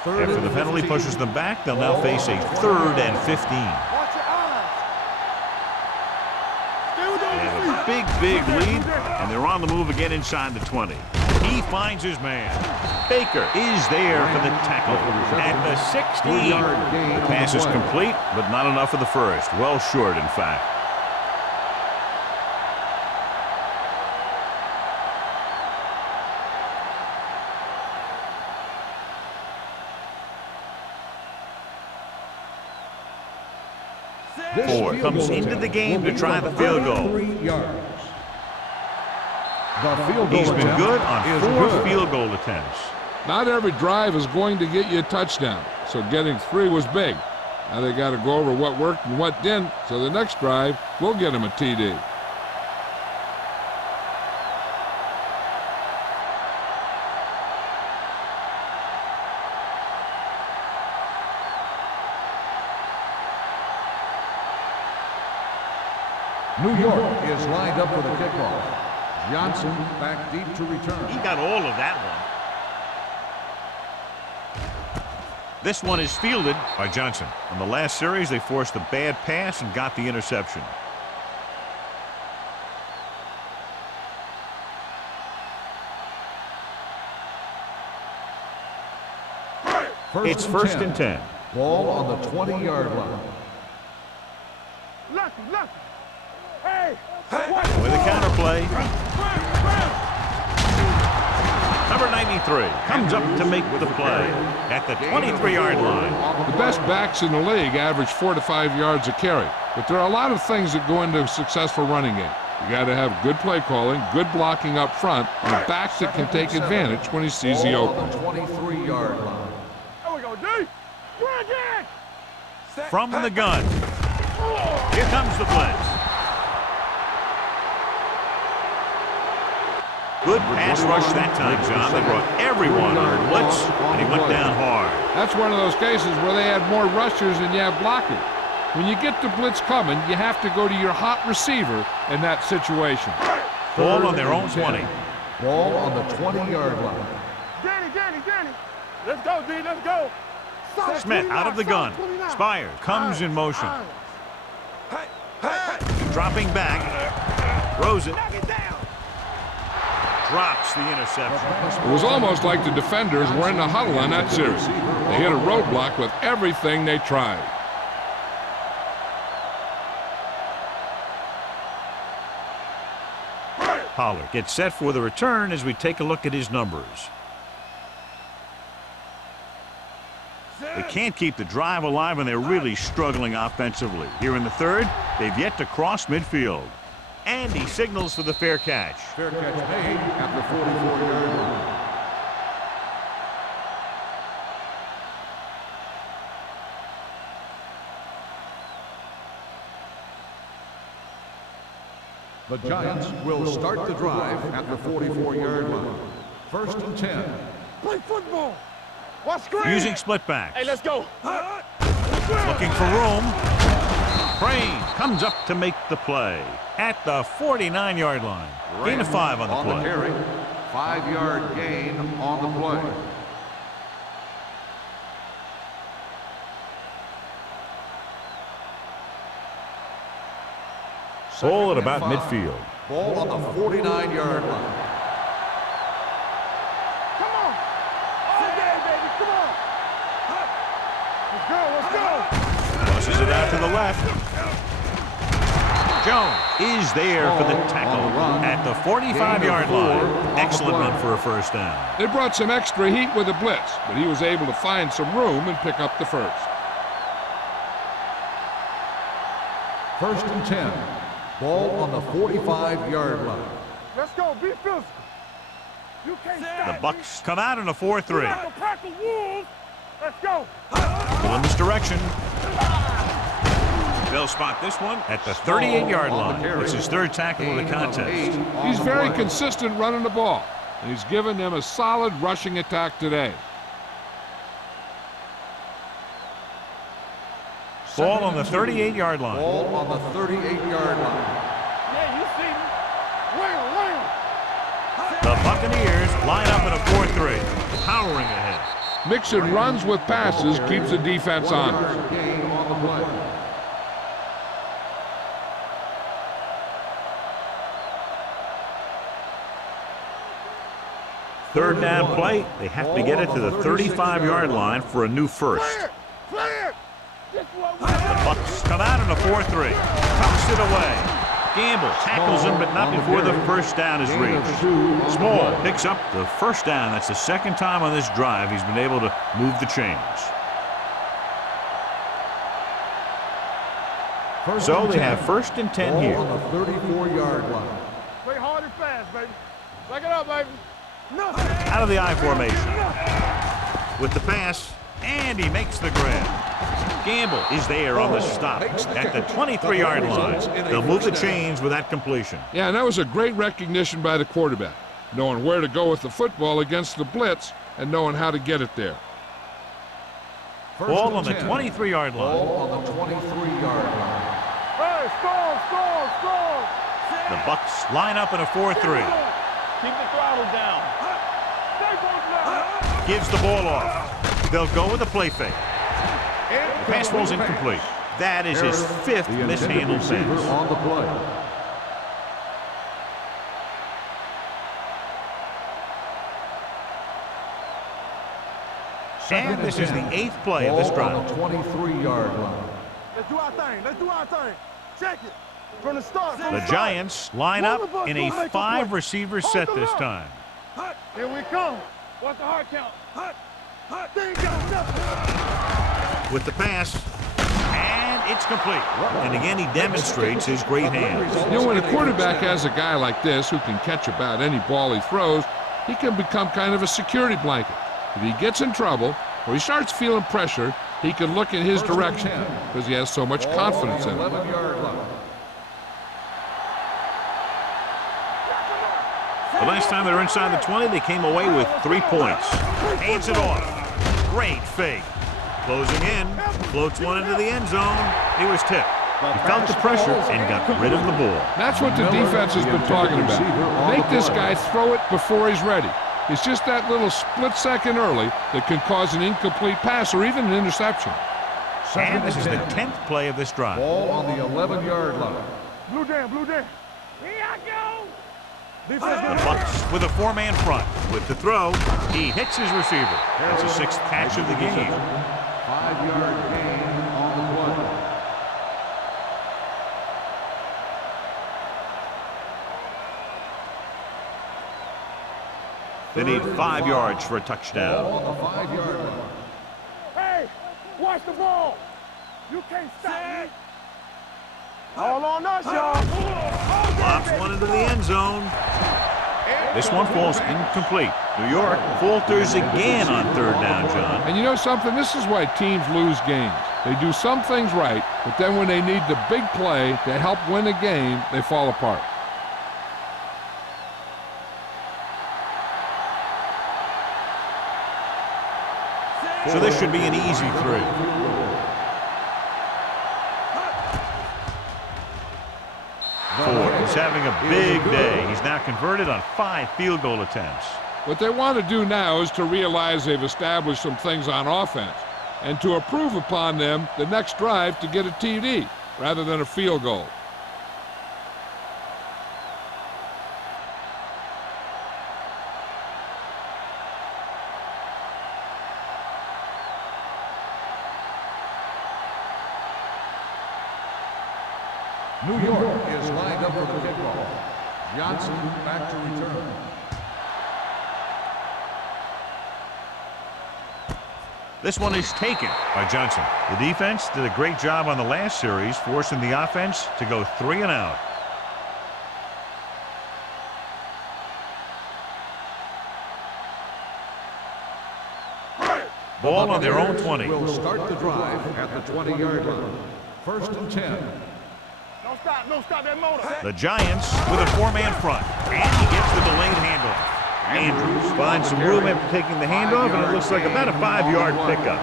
After the penalty pushes them back, they'll now face a 3rd and 15. Watch your eyes. They have a big lead, and they're on the move again inside the 20. He finds his man. Baker is there for the tackle at the 16. The pass is complete, but not enough for the first. Well short, in fact. Ford comes into the game to try the field goal. 3 yards. The field goal He's been good on 4 good. field goal attempts. Not every drive is going to get you a touchdown, so getting 3 was big. Now they got to go over what worked and what didn't, so the next drive will get him a TD. New York is lined up for the kickoff. Johnson back deep to return. He got all of that one. This one is fielded by Johnson. On the last series, they forced a bad pass and got the interception. It's first and 10. Ball on the 20-yard line. Lucky. Hey. With a counter play. Number 93 comes up to make the play at the 23-yard line. The best backs in the league average 4 to 5 yards a carry, but there are a lot of things that go into a successful running game. You got to have good play calling, good blocking up front, and a back that can take advantage when he sees the Ball on opening. the 23-yard line. There we go, D. Run again. From the gun. Here comes the blitz. Good pass rush that time, John. They brought everyone on the blitz, and he went down hard. That's one of those cases where they had more rushers than you have blockers. When you get the blitz coming, you have to go to your hot receiver in that situation. Ball on their own 20. Ball on the 20-yard line. Danny. Let's go, D. Let's go. Smith out of the gun. Spire comes in motion. Dropping back. Throws it. Drops the interception. It was almost like the defenders were in the huddle on that series. They hit a roadblock with everything they tried. Pollard gets set for the return as we take a look at his numbers. They can't keep the drive alive, and they're really struggling offensively. Here in the third, they've yet to cross midfield. And he signals for the fair catch. Fair catch made at the 44-yard line. The Giants will start the drive at the 44-yard line. First and 10. Play football. Watch screen. Using split backs. Hey, let's go. Looking for room. Crane comes up to make the play at the 49-yard line. Gain of 5 on the play. Carry. 5-yard gain on the play. Ball at about midfield. Ball on the 49-yard line. Come on. All day, baby. Come on. Let's go. Crosses it out to the left. Jones is there for the tackle at the 45-yard line. Excellent run for a first down. They brought some extra heat with the blitz, but he was able to find some room and pick up the first. First and 10. Ball on the 45-yard line. Let's go. Be physical. You can't stop. The Bucks come out in a 4-3. You're like a pack of wolves. Let's go. Pulling this direction. They'll spot this one at the 38-yard line. It's his third tackle of the contest. He's very consistent running the ball, and he's given them a solid rushing attack today. Ball on the 38-yard line. Ball on the 38-yard line. Yeah, you see me. Wham, wham. The Buccaneers line up in a 4-3, powering ahead. Mixing runs with passes keeps the defense on. Gain on the play. Third down play, they have to get it to the 35-yard line for a new first. Clear. This is what we The Bucks come out in a 4-3, tucks it away. Gamble tackles him, but not before the first down is reached. Small picks up the first down. That's the second time on this drive he's been able to move the chains. So they have 1st and 10 here. On the 34-yard line. play hard and fast, baby. Back it up, baby. No. Out of the I formation. With the pass, and he makes the grab. Gamble is there on the stop at the 23-yard line. They'll move the chains with that completion. Yeah, and that was a great recognition by the quarterback, knowing where to go with the football against the blitz and knowing how to get it there. Ball on the 23-yard line. Ball on the 23-yard line. Hey, score. The Bucks line up in a 4-3. Keep the throttle down. Stay both now. Gives the ball off. They'll go with a play fake. The pass ball's incomplete. That is his 5th mishandled pass. On the play. And this is the 8th play of this Ball on drive. the 23-yard line. Let's do our thing. Check it. From the start. The Giants line up in a 5-receiver set this time. Here we come. What's the hard count? There you go. With the pass, and it's complete. And again, he demonstrates his great hands. You know, when a quarterback has a guy like this who can catch about any ball he throws, he can become kind of a security blanket. If he gets in trouble or he starts feeling pressure, he can look in his direction because he has so much confidence in him. 11-yard line. The last time they were inside the 20, they came away with 3 points. Hands it off. Great fake. Closing in. Floats one into the end zone. He was tipped. He felt the pressure and got rid of the ball. That's what the defense has been talking about. Make this guy throw it before he's ready. It's just that little split second early that can cause an incomplete pass or even an interception. And this is the 10th play of this drive. Ball on the 11-yard line. Blue down. Here I go. The Bucks with a 4-man front. With the throw, he hits his receiver. That's his 6th catch of the game. 5-yard gain on the play. They need 5 yards for a touchdown. Ball on the 5-yard line. Hey, watch the ball. You can't stop me. All on us, y'all. Lobs one into the end zone. This one falls incomplete. New York falters again on 3rd down, John. And you know something? This is why teams lose games. They do some things right, but then when they need the big play to help win the game, they fall apart. So this should be an easy 3. Ford is having a big day. He's now converted on 5 field goal attempts. What they want to do now is to realize they've established some things on offense and to improve upon them the next drive to get a TD rather than a field goal. New York is lined up for the kickoff. Johnson back to return. This one is taken by Johnson. The defense did a great job on the last series, forcing the offense to go 3 and out. Ball on their own 20. Will start the drive at the 20-yard line. 1st and 10. No stop that motor. The Giants with a 4-man front. And he gets the delayed handoff. Andrews finds some room after taking the handoff, and it looks like about a 5-yard pickup.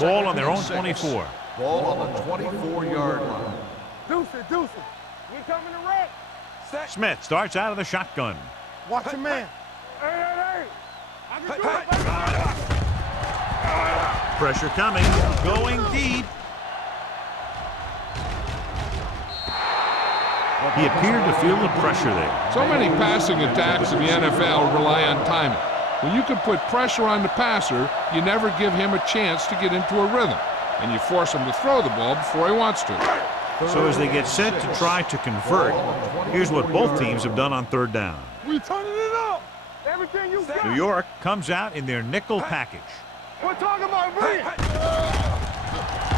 Ball on their own 24. Ball on the 24-yard line. Deuce it. We coming to wreck. Smith starts out of the shotgun. Watch your man. Hey. I can do it. Pressure coming, going deep. He appeared to feel the pressure there. So many passing attacks in the NFL rely on timing. When you can put pressure on the passer, you never give him a chance to get into a rhythm, and you force him to throw the ball before he wants to. So as they get set to try to convert, here's what both teams have done on 3rd down. We turning it up. Everything you got. New York comes out in their nickel package. We're talking about bring.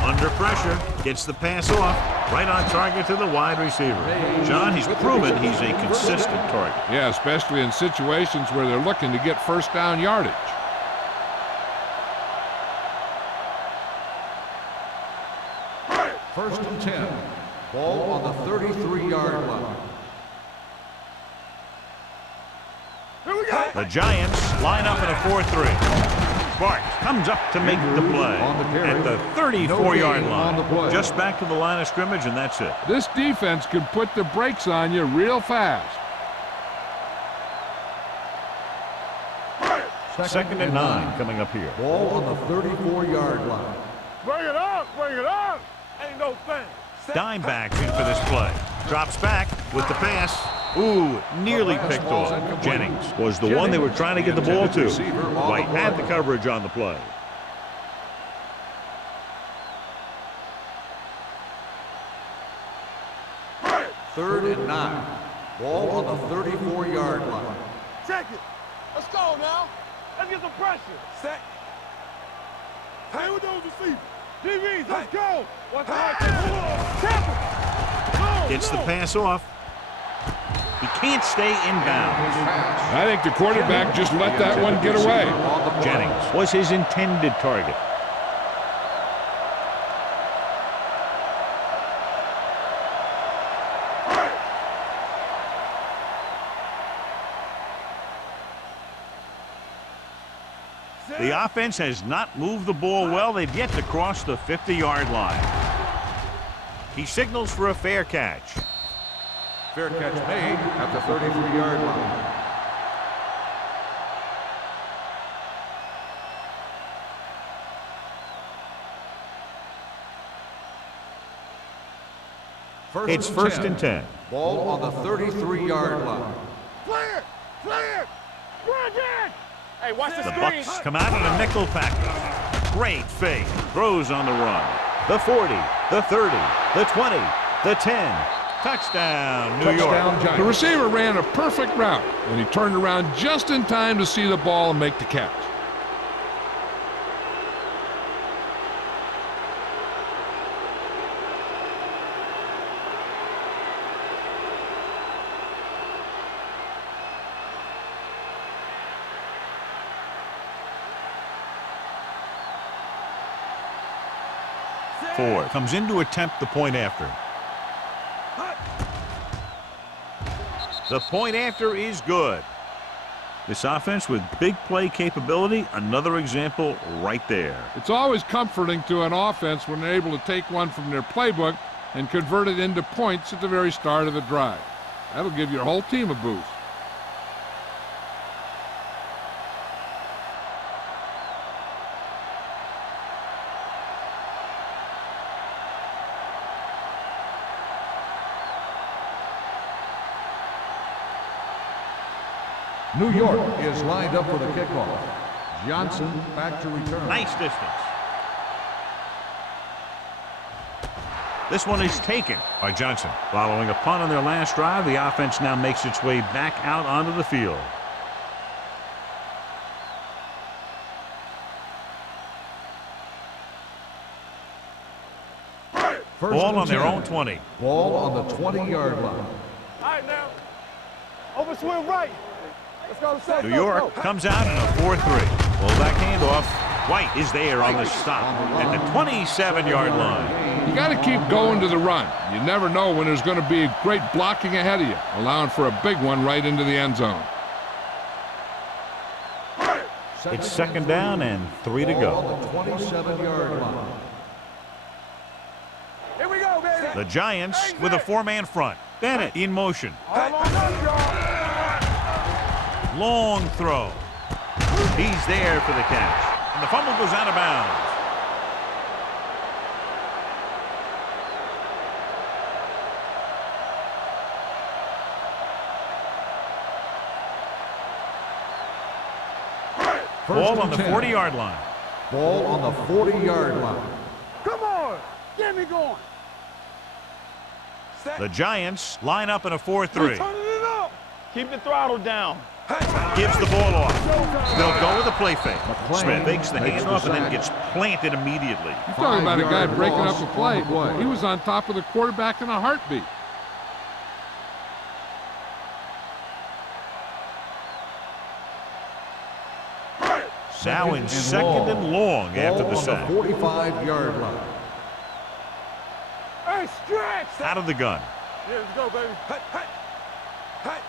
Under pressure, gets the pass off, right on target to the wide receiver. John, he's proven he's a consistent target. Yeah, especially in situations where they're looking to get 1st down yardage. First and 10. Ball on the 33-yard line. Here we go. The Giants line up in a 4-3. Bart comes up to make the play at the 34-yard line. Just back to the line of scrimmage, and that's it. This defense can put the brakes on you real fast. 2nd and 9 coming up here. Ball on the 34-yard line. Bring it up. Ain't no thing. Dime backs in for this play. Drops back with the pass. Ooh, nearly picked off. Jennings was the one they were trying to get the ball to. White had the coverage on the play. Third and 9. Ball on the 34-yard line. Check it. Let's go now. Let's get some pressure. Set. Hey, with those receivers. DBs, let's go. What's the tackle? Gets the pass off. He can't stay inbounds. I think the quarterback just let that one get away. Jennings was his intended target. The offense has not moved the ball well. They've yet to cross the 50-yard line. He signals for a fair catch. Fair catch made at the 33-yard line. It's 1st and 10. Ball on the 33-yard line. Clear. Hey, watch the The screen. Bucs come out in a nickel package. Great fake. Throws on the run. The 40, the 30, the 20, the 10. Touchdown, New York. The receiver ran a perfect route, and he turned around just in time to see the ball and make the catch. Ford comes in to attempt the point after. The point after is good. This offense with big play capability, another example right there. It's always comforting to an offense when they're able to take one from their playbook and convert it into points at the very start of the drive. That'll give your whole team a boost. New York is lined up for the kickoff. Johnson back to return. Nice distance. This one is taken by Johnson. Following a punt on their last drive, the offense now makes its way back out onto the field. Ball on their own 20. Ball on the 20-yard line. All right, now. Over swing right. Let's go. Let's go. New York comes out in a 4-3. Well, that handoff. White is there on the stop at the 27-yard line. You got to keep going to the run. You never know when there's going to be a great blocking ahead of you, allowing for a big one right into the end zone. It's second down and 3 to go. On the 27-yard line. Here we go, baby. The Giants with a 4-man front. Bennett in motion. All on us, y'all. Long throw. He's there for the catch. And the fumble goes out of bounds. Ball on the 40-yard line. Ball on the 40-yard line. Come on. Get me going. The Giants line up in a 4-3. Turning it up. Keep the throttle down. Gives the ball off. They'll go with a play fake. Smith fakes the handoff and then gets planted immediately. You're talking about a guy breaking up a play. He was on top of the quarterback in a heartbeat. Now in second and long after the sack. 45-yard line. Hey, stretch. Out of the gun. Yeah, let's go, baby. Hey, hey. Hey.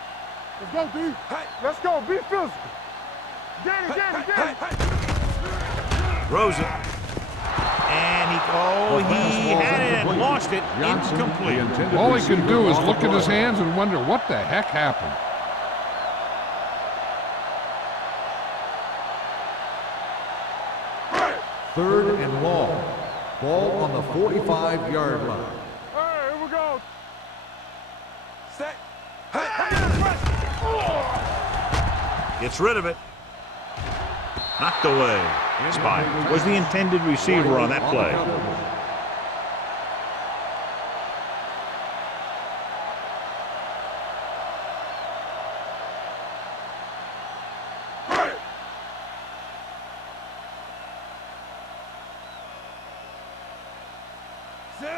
Let's go, D. Hey. Let's go. Be physical. Get it, get it, get it. Throws it. And he had it and lost it. Incomplete. All he can do is look at his hands and wonder what the heck happened. Third and long. Ball on the 45-yard line. All right, here we go. Set. Hey, Gets rid of it. Knocked away. Spy was the intended receiver on that play.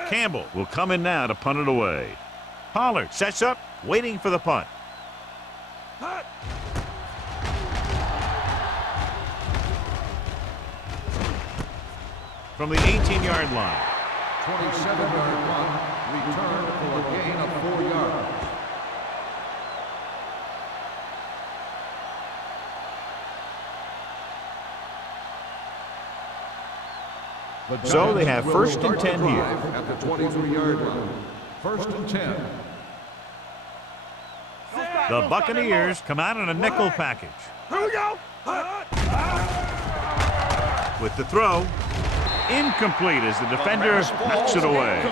Campbell will come in now to punt it away. Pollard sets up, waiting for the punt. From the 18-yard line. 27-yard punt, return for a gain of 4 yards. So they have first and 10 here. At the 23-yard line. First and 10. The Buccaneers come out in a nickel package. Here we go. With the throw, incomplete as the defender knocks it away.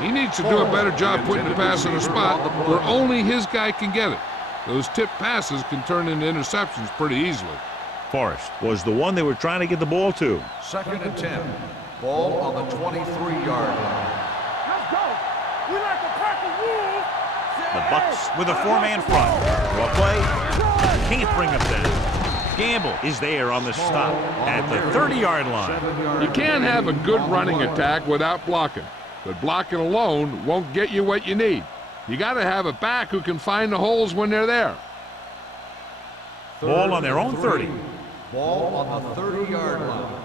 He needs to do a better job putting the pass in a spot where only his guy can get it. Those tip passes can turn into interceptions pretty easily. Forrest was the one they were trying to get the ball to. Second and 10. Ball on the 23-yard line. Let's go. We like to crack the rules. The Bucs with a 4-man front. Well play, can't bring them down. Gamble is there on the stop at the 30-yard line. You can't have a good running attack without blocking, but blocking alone won't get you what you need. You got to have a back who can find the holes when they're there. Ball on their own 30. Ball on the 30-yard line.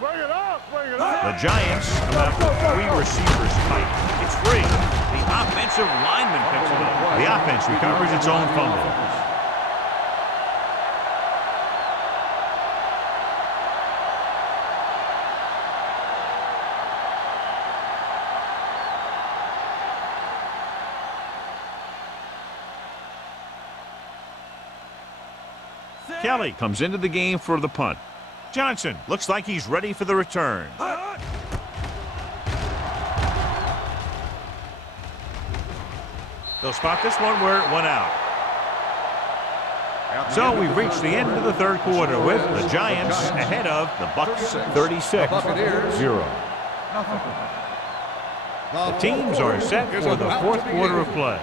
Bring it up. Bring it up. The Giants come out with 3 receivers tight. It's free. The offensive lineman picks it up. The offense recovers its own fumble. Kelly comes into the game for the punt. Johnson looks like he's ready for the return. They'll spot this one where it went out. So we've reached the end of the third quarter with the Giants ahead of the Bucs 36-0. The teams are set for the fourth quarter of play.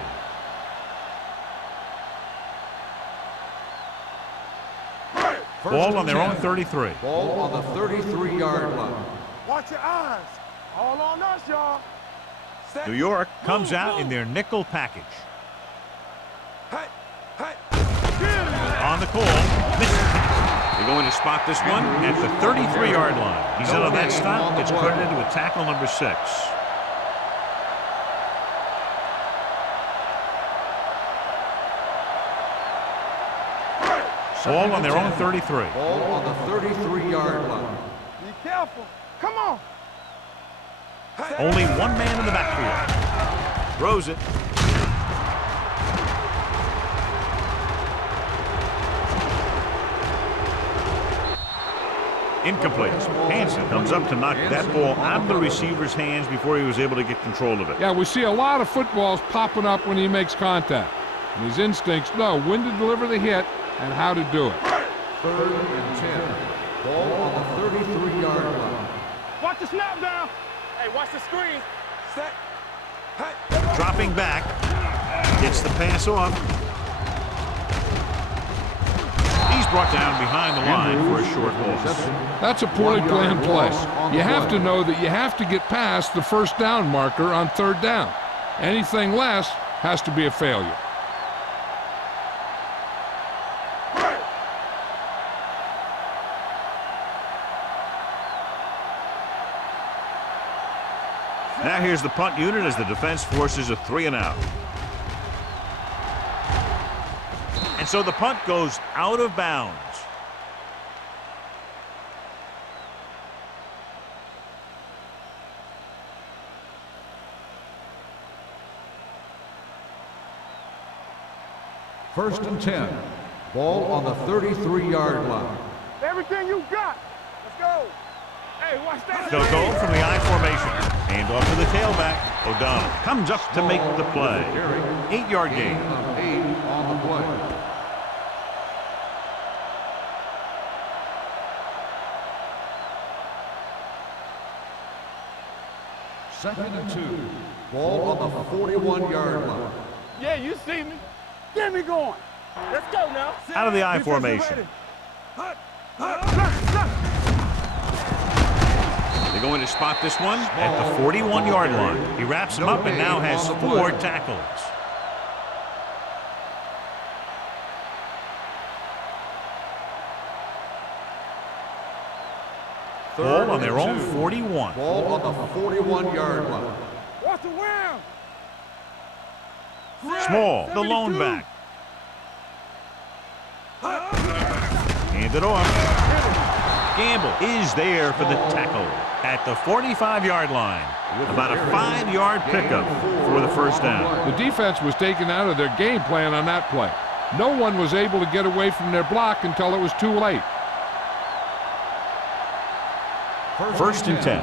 Ball on their own 33. Ball on the 33-yard line. Watch your eyes. All on us, y'all. New York comes out in their nickel package. On the call, misses. They're going to spot this one at the 33-yard line. He's out on that stop. It's credited with tackle number 6. Ball on their own 33. Ball on the 33-yard line. Be careful. Come on. Only one man in the backfield. Throws it. Incomplete. Hansen comes up to knock that ball out of the receiver's hands before he was able to get control of it. Yeah, we see a lot of footballs popping up when he makes contact. And his instincts know when to deliver the hit and how to do it. 3rd and 10. Ball on the 33-yard line. Watch the snap down. Hey, watch the screen. Set. Hey. Dropping back. Gets the pass off. He's brought down behind the line for a short loss. That's a poorly planned play. You have to know that you have to get past the first down marker on 3rd down. Anything less has to be a failure. Now here's the punt unit as the defense forces a 3-and-out. And so the punt goes out of bounds. First and 10. Ball on the 33-yard line. Everything you got. Let's go. Hey, watch that. They'll go from the I formation. Hand off to the tailback. O'Donnell comes up to make the play. 8-yard gain. 8 on the play. Second and 2. Ball on the 41-yard line. Yeah, you see me. Get me going. Let's go now. Out of the I formation. They're going to spot this one at the 41-yard line. He wraps him up and now has 4 tackles. Ball on their own 41. Ball on the 41-yard line. Watch the wham. Small, the lone back. Hand it off. Gamble is there for the tackle at the 45-yard line. About a 5-yard pickup for the first down. The defense was taken out of their game plan on that play. No one was able to get away from their block until it was too late. First and 10.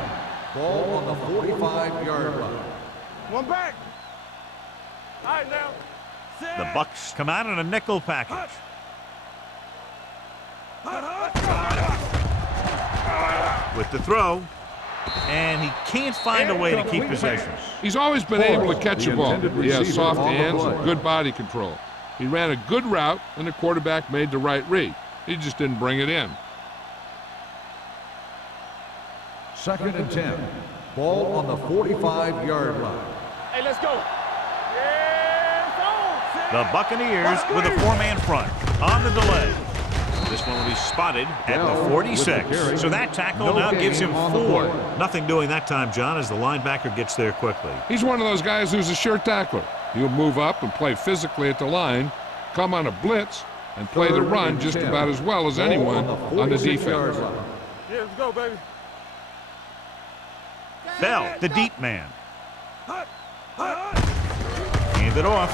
Ball on the 45-yard line. One back. All right, now. The Bucks come out in a nickel package. With the throw, and he can't find a way to keep possession. He's always been able to catch a ball. He has soft hands and good body control. He ran a good route, and the quarterback made the right read. He just didn't bring it in. Second and 10. Ball on the 45-yard line. Hey, let's go. Yeah, The Buccaneers with a 4-man front on the delay. This one will be spotted at the 46. So that tackle now gives him 4. Nothing doing that time, John, as the linebacker gets there quickly. He's one of those guys who's a sure tackler. He'll move up and play physically at the line, come on a blitz, and play the run just about as well as anyone on the defense. Yeah, let's go, baby. Bell, the deep man. Hand it off.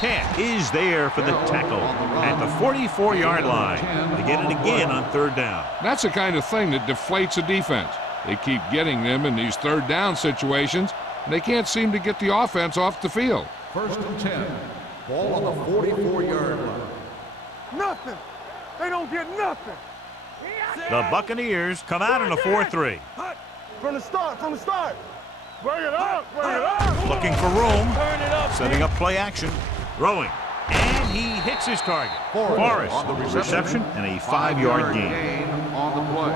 Kent is there for the tackle at the 44-yard line. They get it again on 3rd down. That's the kind of thing that deflates a defense. They keep getting them in these 3rd down situations, and they can't seem to get the offense off the field. First and 10. Ball on the 44-yard line. Nothing. They don't get nothing. The Buccaneers come out in a 4-3. From the start, Bring it up, Looking for room. Setting up play action. Throwing. And he hits his target. Forrest on the reception and a 5-yard gain. On the play.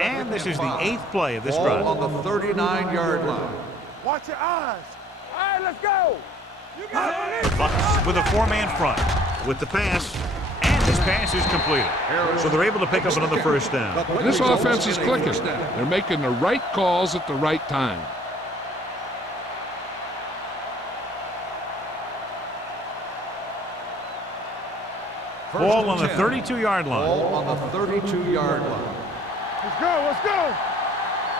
And this is the 8th play of this Ball drive. on the 39-yard line. Watch your eyes. All right, let's go. You got it. Bucks with a 4-man front. With the pass. And this pass is completed. So they're able to pick up another first down. This offense is clicking. They're making the right calls at the right time. Ball on the 32-yard line. Ball on the 32-yard line. Let's go. Let's go.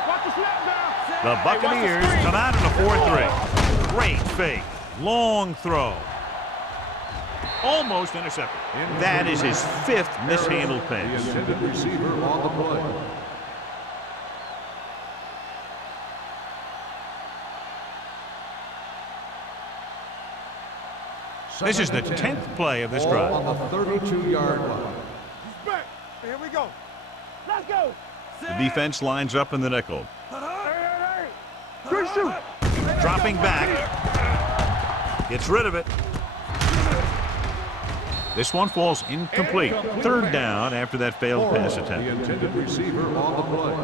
Watch the snap now. The Buccaneers come out in a 4-3. Great fake. Long throw. Almost intercepted. That is his 5th mishandled The pass. intended receiver on the play. This is the 10th play of this Ball drive. on the 32-yard line. He's back. Here we go. Let's go. The defense lines up in the nickel. Hey. Good shoot. Dropping back. Gets rid of it. This one falls incomplete. 3rd down after that failed pass The attempt. intended receiver on the play.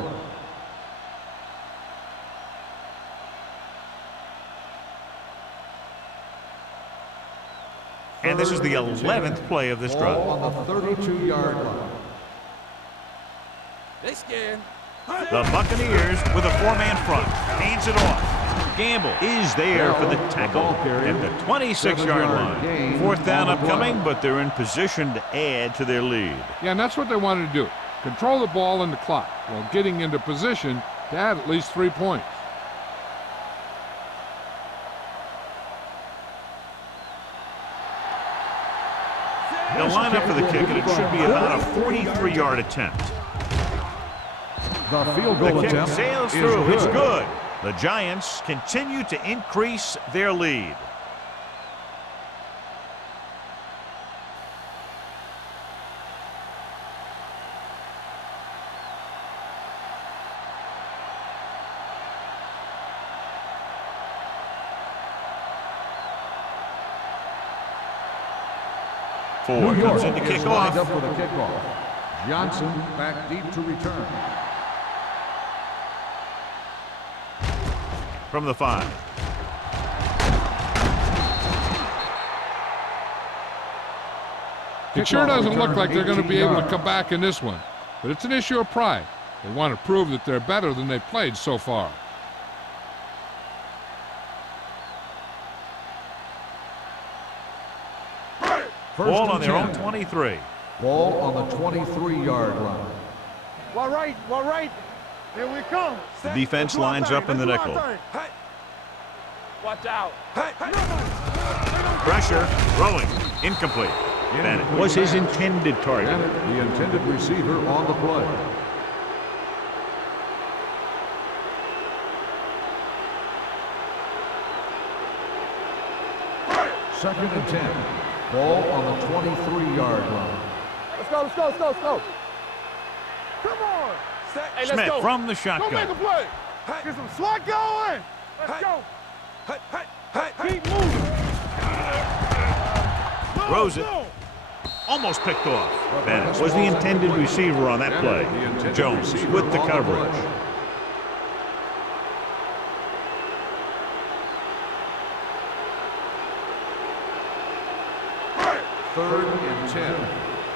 And this is the 11th play of this drive. Ball on the 32-yard line. They scared. The Buccaneers with a 4-man front. Hands it off. Gamble is there for the tackle at the 26-yard line. 4th down upcoming, but they're in position to add to their lead. Yeah, and that's what they wanted to do. Control the ball and the clock while getting into position to add at least 3 points. They'll line up for the kick, and it should be about a 43-yard attempt. The field The goal kick attempt sails is through. It's good. good. The Giants continue to increase their lead. Ford comes in to kick is lined off. up for the kickoff. Johnson back deep to return. From the 5. It sure doesn't look like they're going to be able to come back in this one, but it's an issue of pride. They want to prove that they're better than they've played so far. Ball on their own 23. Ball on the 23-yard line. Well, right. Here we come. The defense lines up in the nickel. Watch out. Pressure, throwing, incomplete. Bennett was his intended target. Bennett, the intended receiver on the play. Second and 10. Ball on the 23-yard line. Let's go. Come on. Hey, let's Smith go. from the Go make a shotgun. play. Get some swat going. Let's go. Keep moving. Throws it. Almost picked off. Bennett was the intended receiver on that play. Jones with the coverage. Third and 10.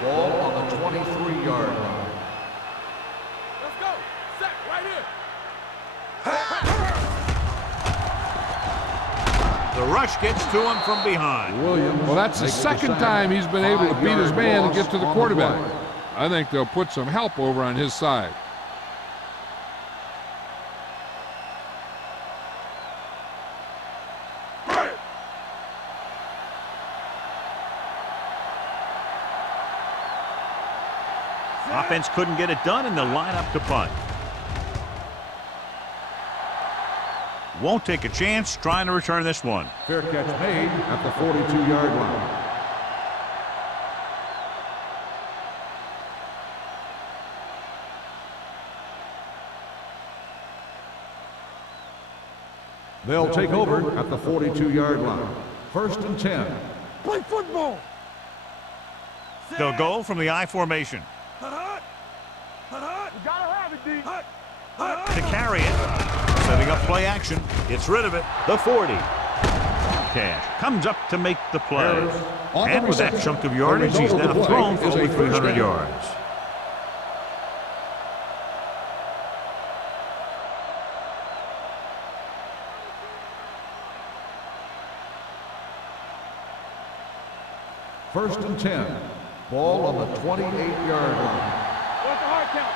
Ball on the 23-yard line. Let's go. Set right here. The rush gets to him from behind. Williams. Well, that's the making second sack. time he's been able to beat his 5-yard man and loss get to the on quarterback. play. I think they'll put some help over on his side. Offense couldn't get it done, and they'll line up to punt. Won't take a chance trying to return this one. Fair catch made at the 42-yard line. They'll take over at the 42-yard line. First and 10. Play football. They'll go from the I formation. We got To carry it. Setting up play action. Gets rid of it. The 40. Cash comes up to make the play. And with that chunk of yardage, he's now thrown for over 300 yards. First and 10. Ball on the 28-yard line. What's the hard count?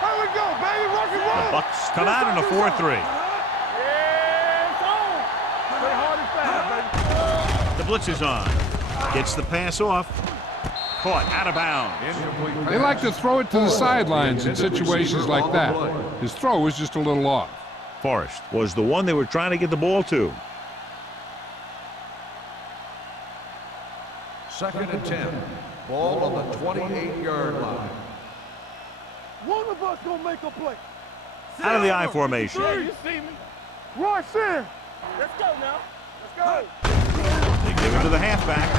Here we go, baby. Rock and roll. The Bucks come out in a 4-3. Yeah, it's on. Play hard and fast, baby. The blitz is on. Gets the pass off. Caught out of bounds. They like to throw it to the sidelines in situations like that. His throw was just a little off. Forrest was the one they were trying to get the ball to. Second and 10. Ball on the 28-yard line. One of us gonna make a play. Out of the I formation. Yeah, you see me. Royce in. Let's go now. Let's go. They give it to the halfback.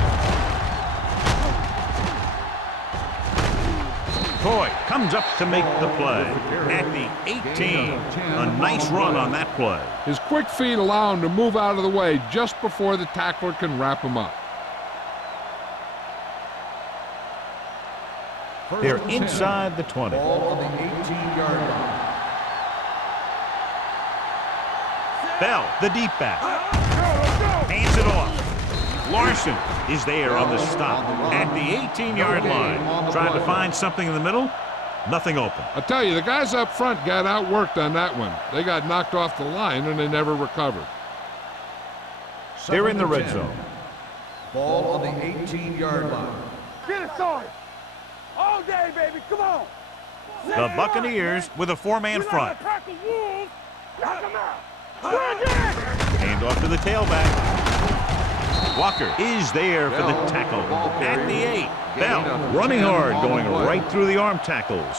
Coy comes up to make the play at the 18. A nice run on that play. His quick feet allow him to move out of the way just before the tackler can wrap him up. They're inside the 20. Ball on the 18-yard line. Bell, the deep back. Hands it off. Larson is there on the stop at the 18-yard line. Trying to find something in the middle. Nothing open. I'll tell you, the guys up front got outworked on that one. They got knocked off the line and they never recovered. They're in the red zone. Ball on the 18-yard line. Get it, Sarge. All day, baby. Come on. The Buccaneers with a four-man front. Knock them out. Hand off to the tailback. Walker is there for the tackle at the 8. Bell running hard, going right through the arm tackles.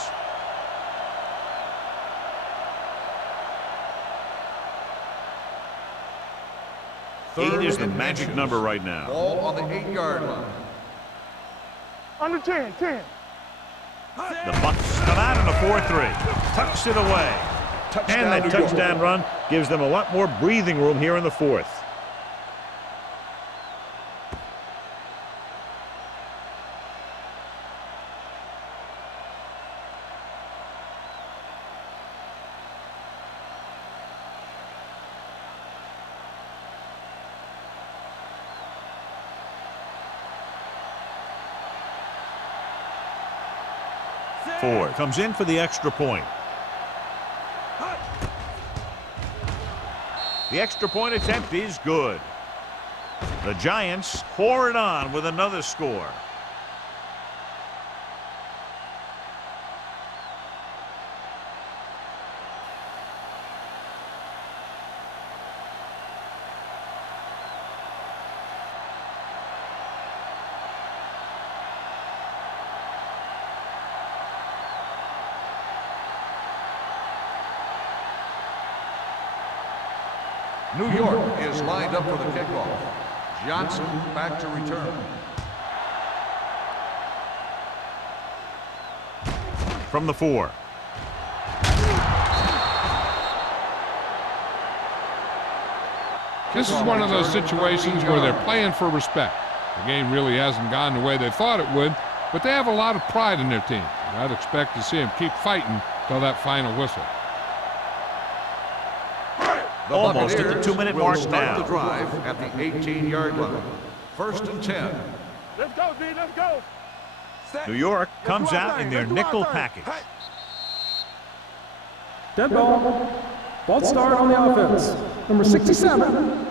Eight is the magic number right now. Ball on the 8-yard line. Under 10. The Bucks come out in a 4-3. Tucks it away. And that touchdown run gives them a lot more breathing room here in the fourth. Ford comes in for the extra point. The extra point attempt is good. The Giants pour it on with another score. New York is lined up for the kickoff. Johnson back to return. From the 4. This is one of those situations where they're playing for respect. The game really hasn't gone the way they thought it would, but they have a lot of pride in their team. I'd expect to see them keep fighting till that final whistle. Almost at the 2-minute mark now. The drive at the 18-yard line. First and 10. Let's go, D. Let's go. New York comes out in their nickel package. Dead ball. False start on the offense. Number 67.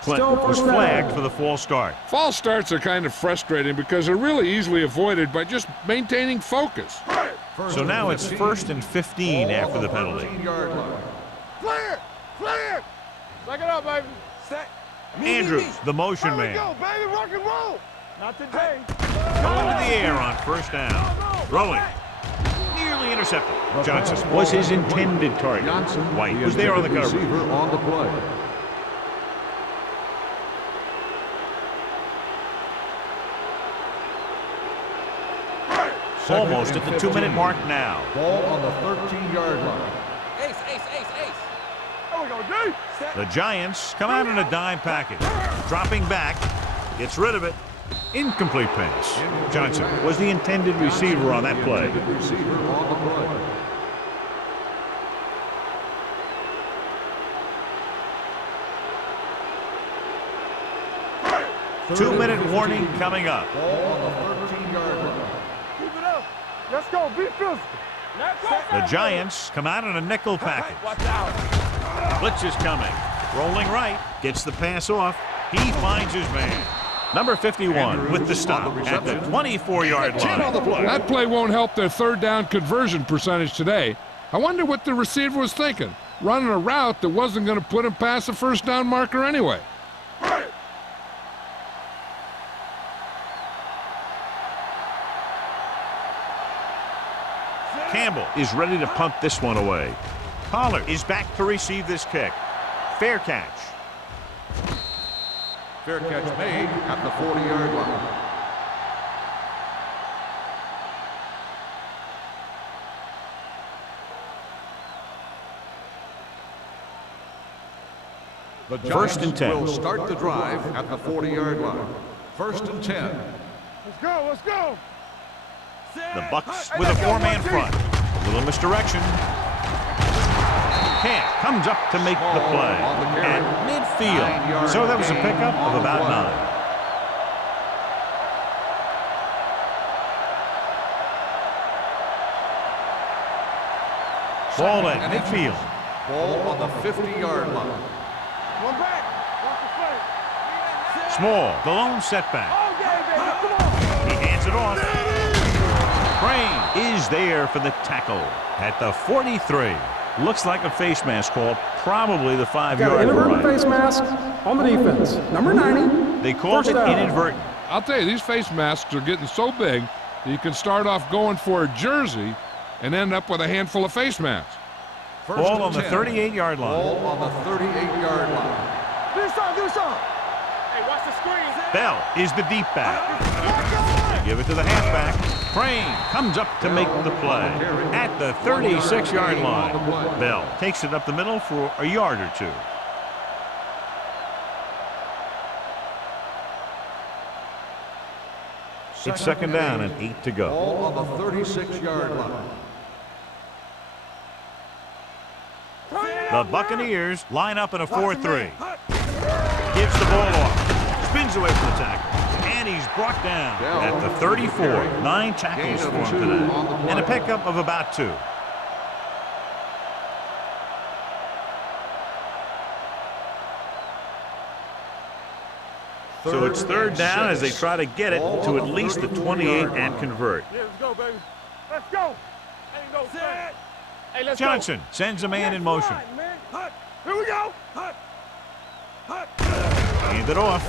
Clinton was flagged for the false start. False starts are kind of frustrating because they're really easily avoided by just maintaining focus. So now it's 1st and 15 after the penalty. Clear. Back it up, baby. Set. Andrews, the motion man. Go, baby. Rock and roll. Not today. Going to the air on first down. Throwing. Nearly intercepted. Johnson was his intended target. White was there on the cover. On the play. Almost at the 2-minute mark now. Ball on the 13-yard line. Ace, ace, ace, ace. There we go, D. The Giants come out in a dime package. Dropping back, gets rid of it. Incomplete pass. Johnson was the intended receiver on that play. Receiver on the play. Two-minute warning coming up. Ball on the 13-yard line. Keep it up. Let's go. Be physical. The Giants come out in a nickel package. Watch out. Blitz is coming. Rolling right. Gets the pass off. He finds his man. Number 51 with the stop at the 24-yard line. That play won't help their third down conversion percentage today. I wonder what the receiver was thinking, running a route that wasn't going to put him past the first down marker anyway. Campbell is ready to punt this one away. Pollard is back to receive this kick. Fair catch. Fair catch made at the 40-yard line. The Giants First and 10. will start the drive at the 40-yard line. First and 10. Let's go. Let's go. The Bucks with a four-man front. A little misdirection. Camp comes up to make the play at midfield. So that was a pickup of about 9. Ball at midfield. Ball on the 50-yard line. One back. Watch the play. Small, the lone setback. All game, baby. Come on. He hands it off. Crane is there for the tackle at the 43. Looks like a face mask call, probably the 5-yard Got an inadvertent line. face mask on the defense. Number 90. They called it First down. inadvertent. I'll tell you, these face masks are getting so big that you can start off going for a jersey and end up with a handful of face masks. First Ball and on the 10. 38-yard line. Ball on the 38-yard line. Do something. Hey, watch the screen. Bell is the deep back. They give it to the halfback. Crane comes up to make the play at the 36-yard line. Bell takes it up the middle for a yard or two. It's second down and 8 to go. Ball on the 36-yard line. The Buccaneers line up in a 4-3. Gives the ball off. Spins away from the tackle. And he's brought down at the 34. 9 tackles for him today. And a pickup of about 2. So it's third down as they try to get it to at least the 28 and convert. Yeah, let's go, baby. Let's go. Ain't no set. Hey, let's Johnson sends a man in motion. Here we go. Hand it off.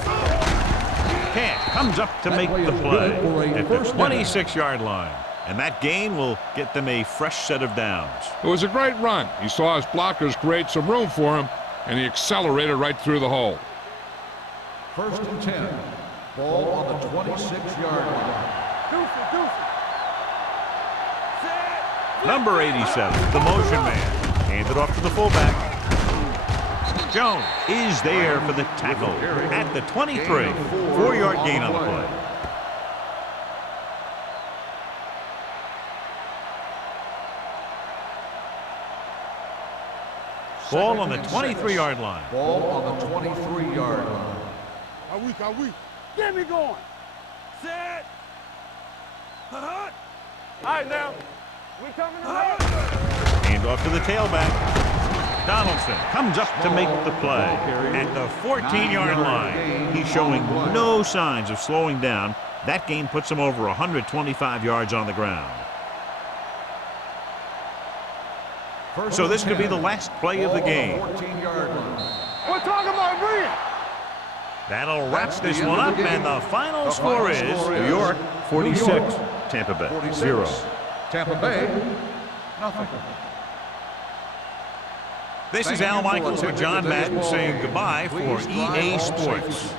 Camp comes up to make the play at the 26-yard line. And that gain will get them a fresh set of downs. It was a great run. He saw his blockers create some room for him, and he accelerated right through the hole. First and 10. Ball on the 26-yard line. Number 87, the motion man. Handed off to the fullback. Jones is there for the tackle at the 23. 4-yard gain on the play. Ball on the 23-yard line. Ball on the 23-yard line. Are we? Get me going. Set. All right, now. We coming to Hand off to the tailback. Donaldson comes up to make the play at the 14-yard line. He's showing no signs of slowing down. That gain puts him over 125 yards on the ground. So this could be the last play of the game. 14-yard line. We're talking about Bria. That'll wrap this one up, and the final score is New York 46, Tampa Bay 46. 0. Tampa Bay, nothing. This is Al Michaels with John Madden saying goodbye for EA Sports.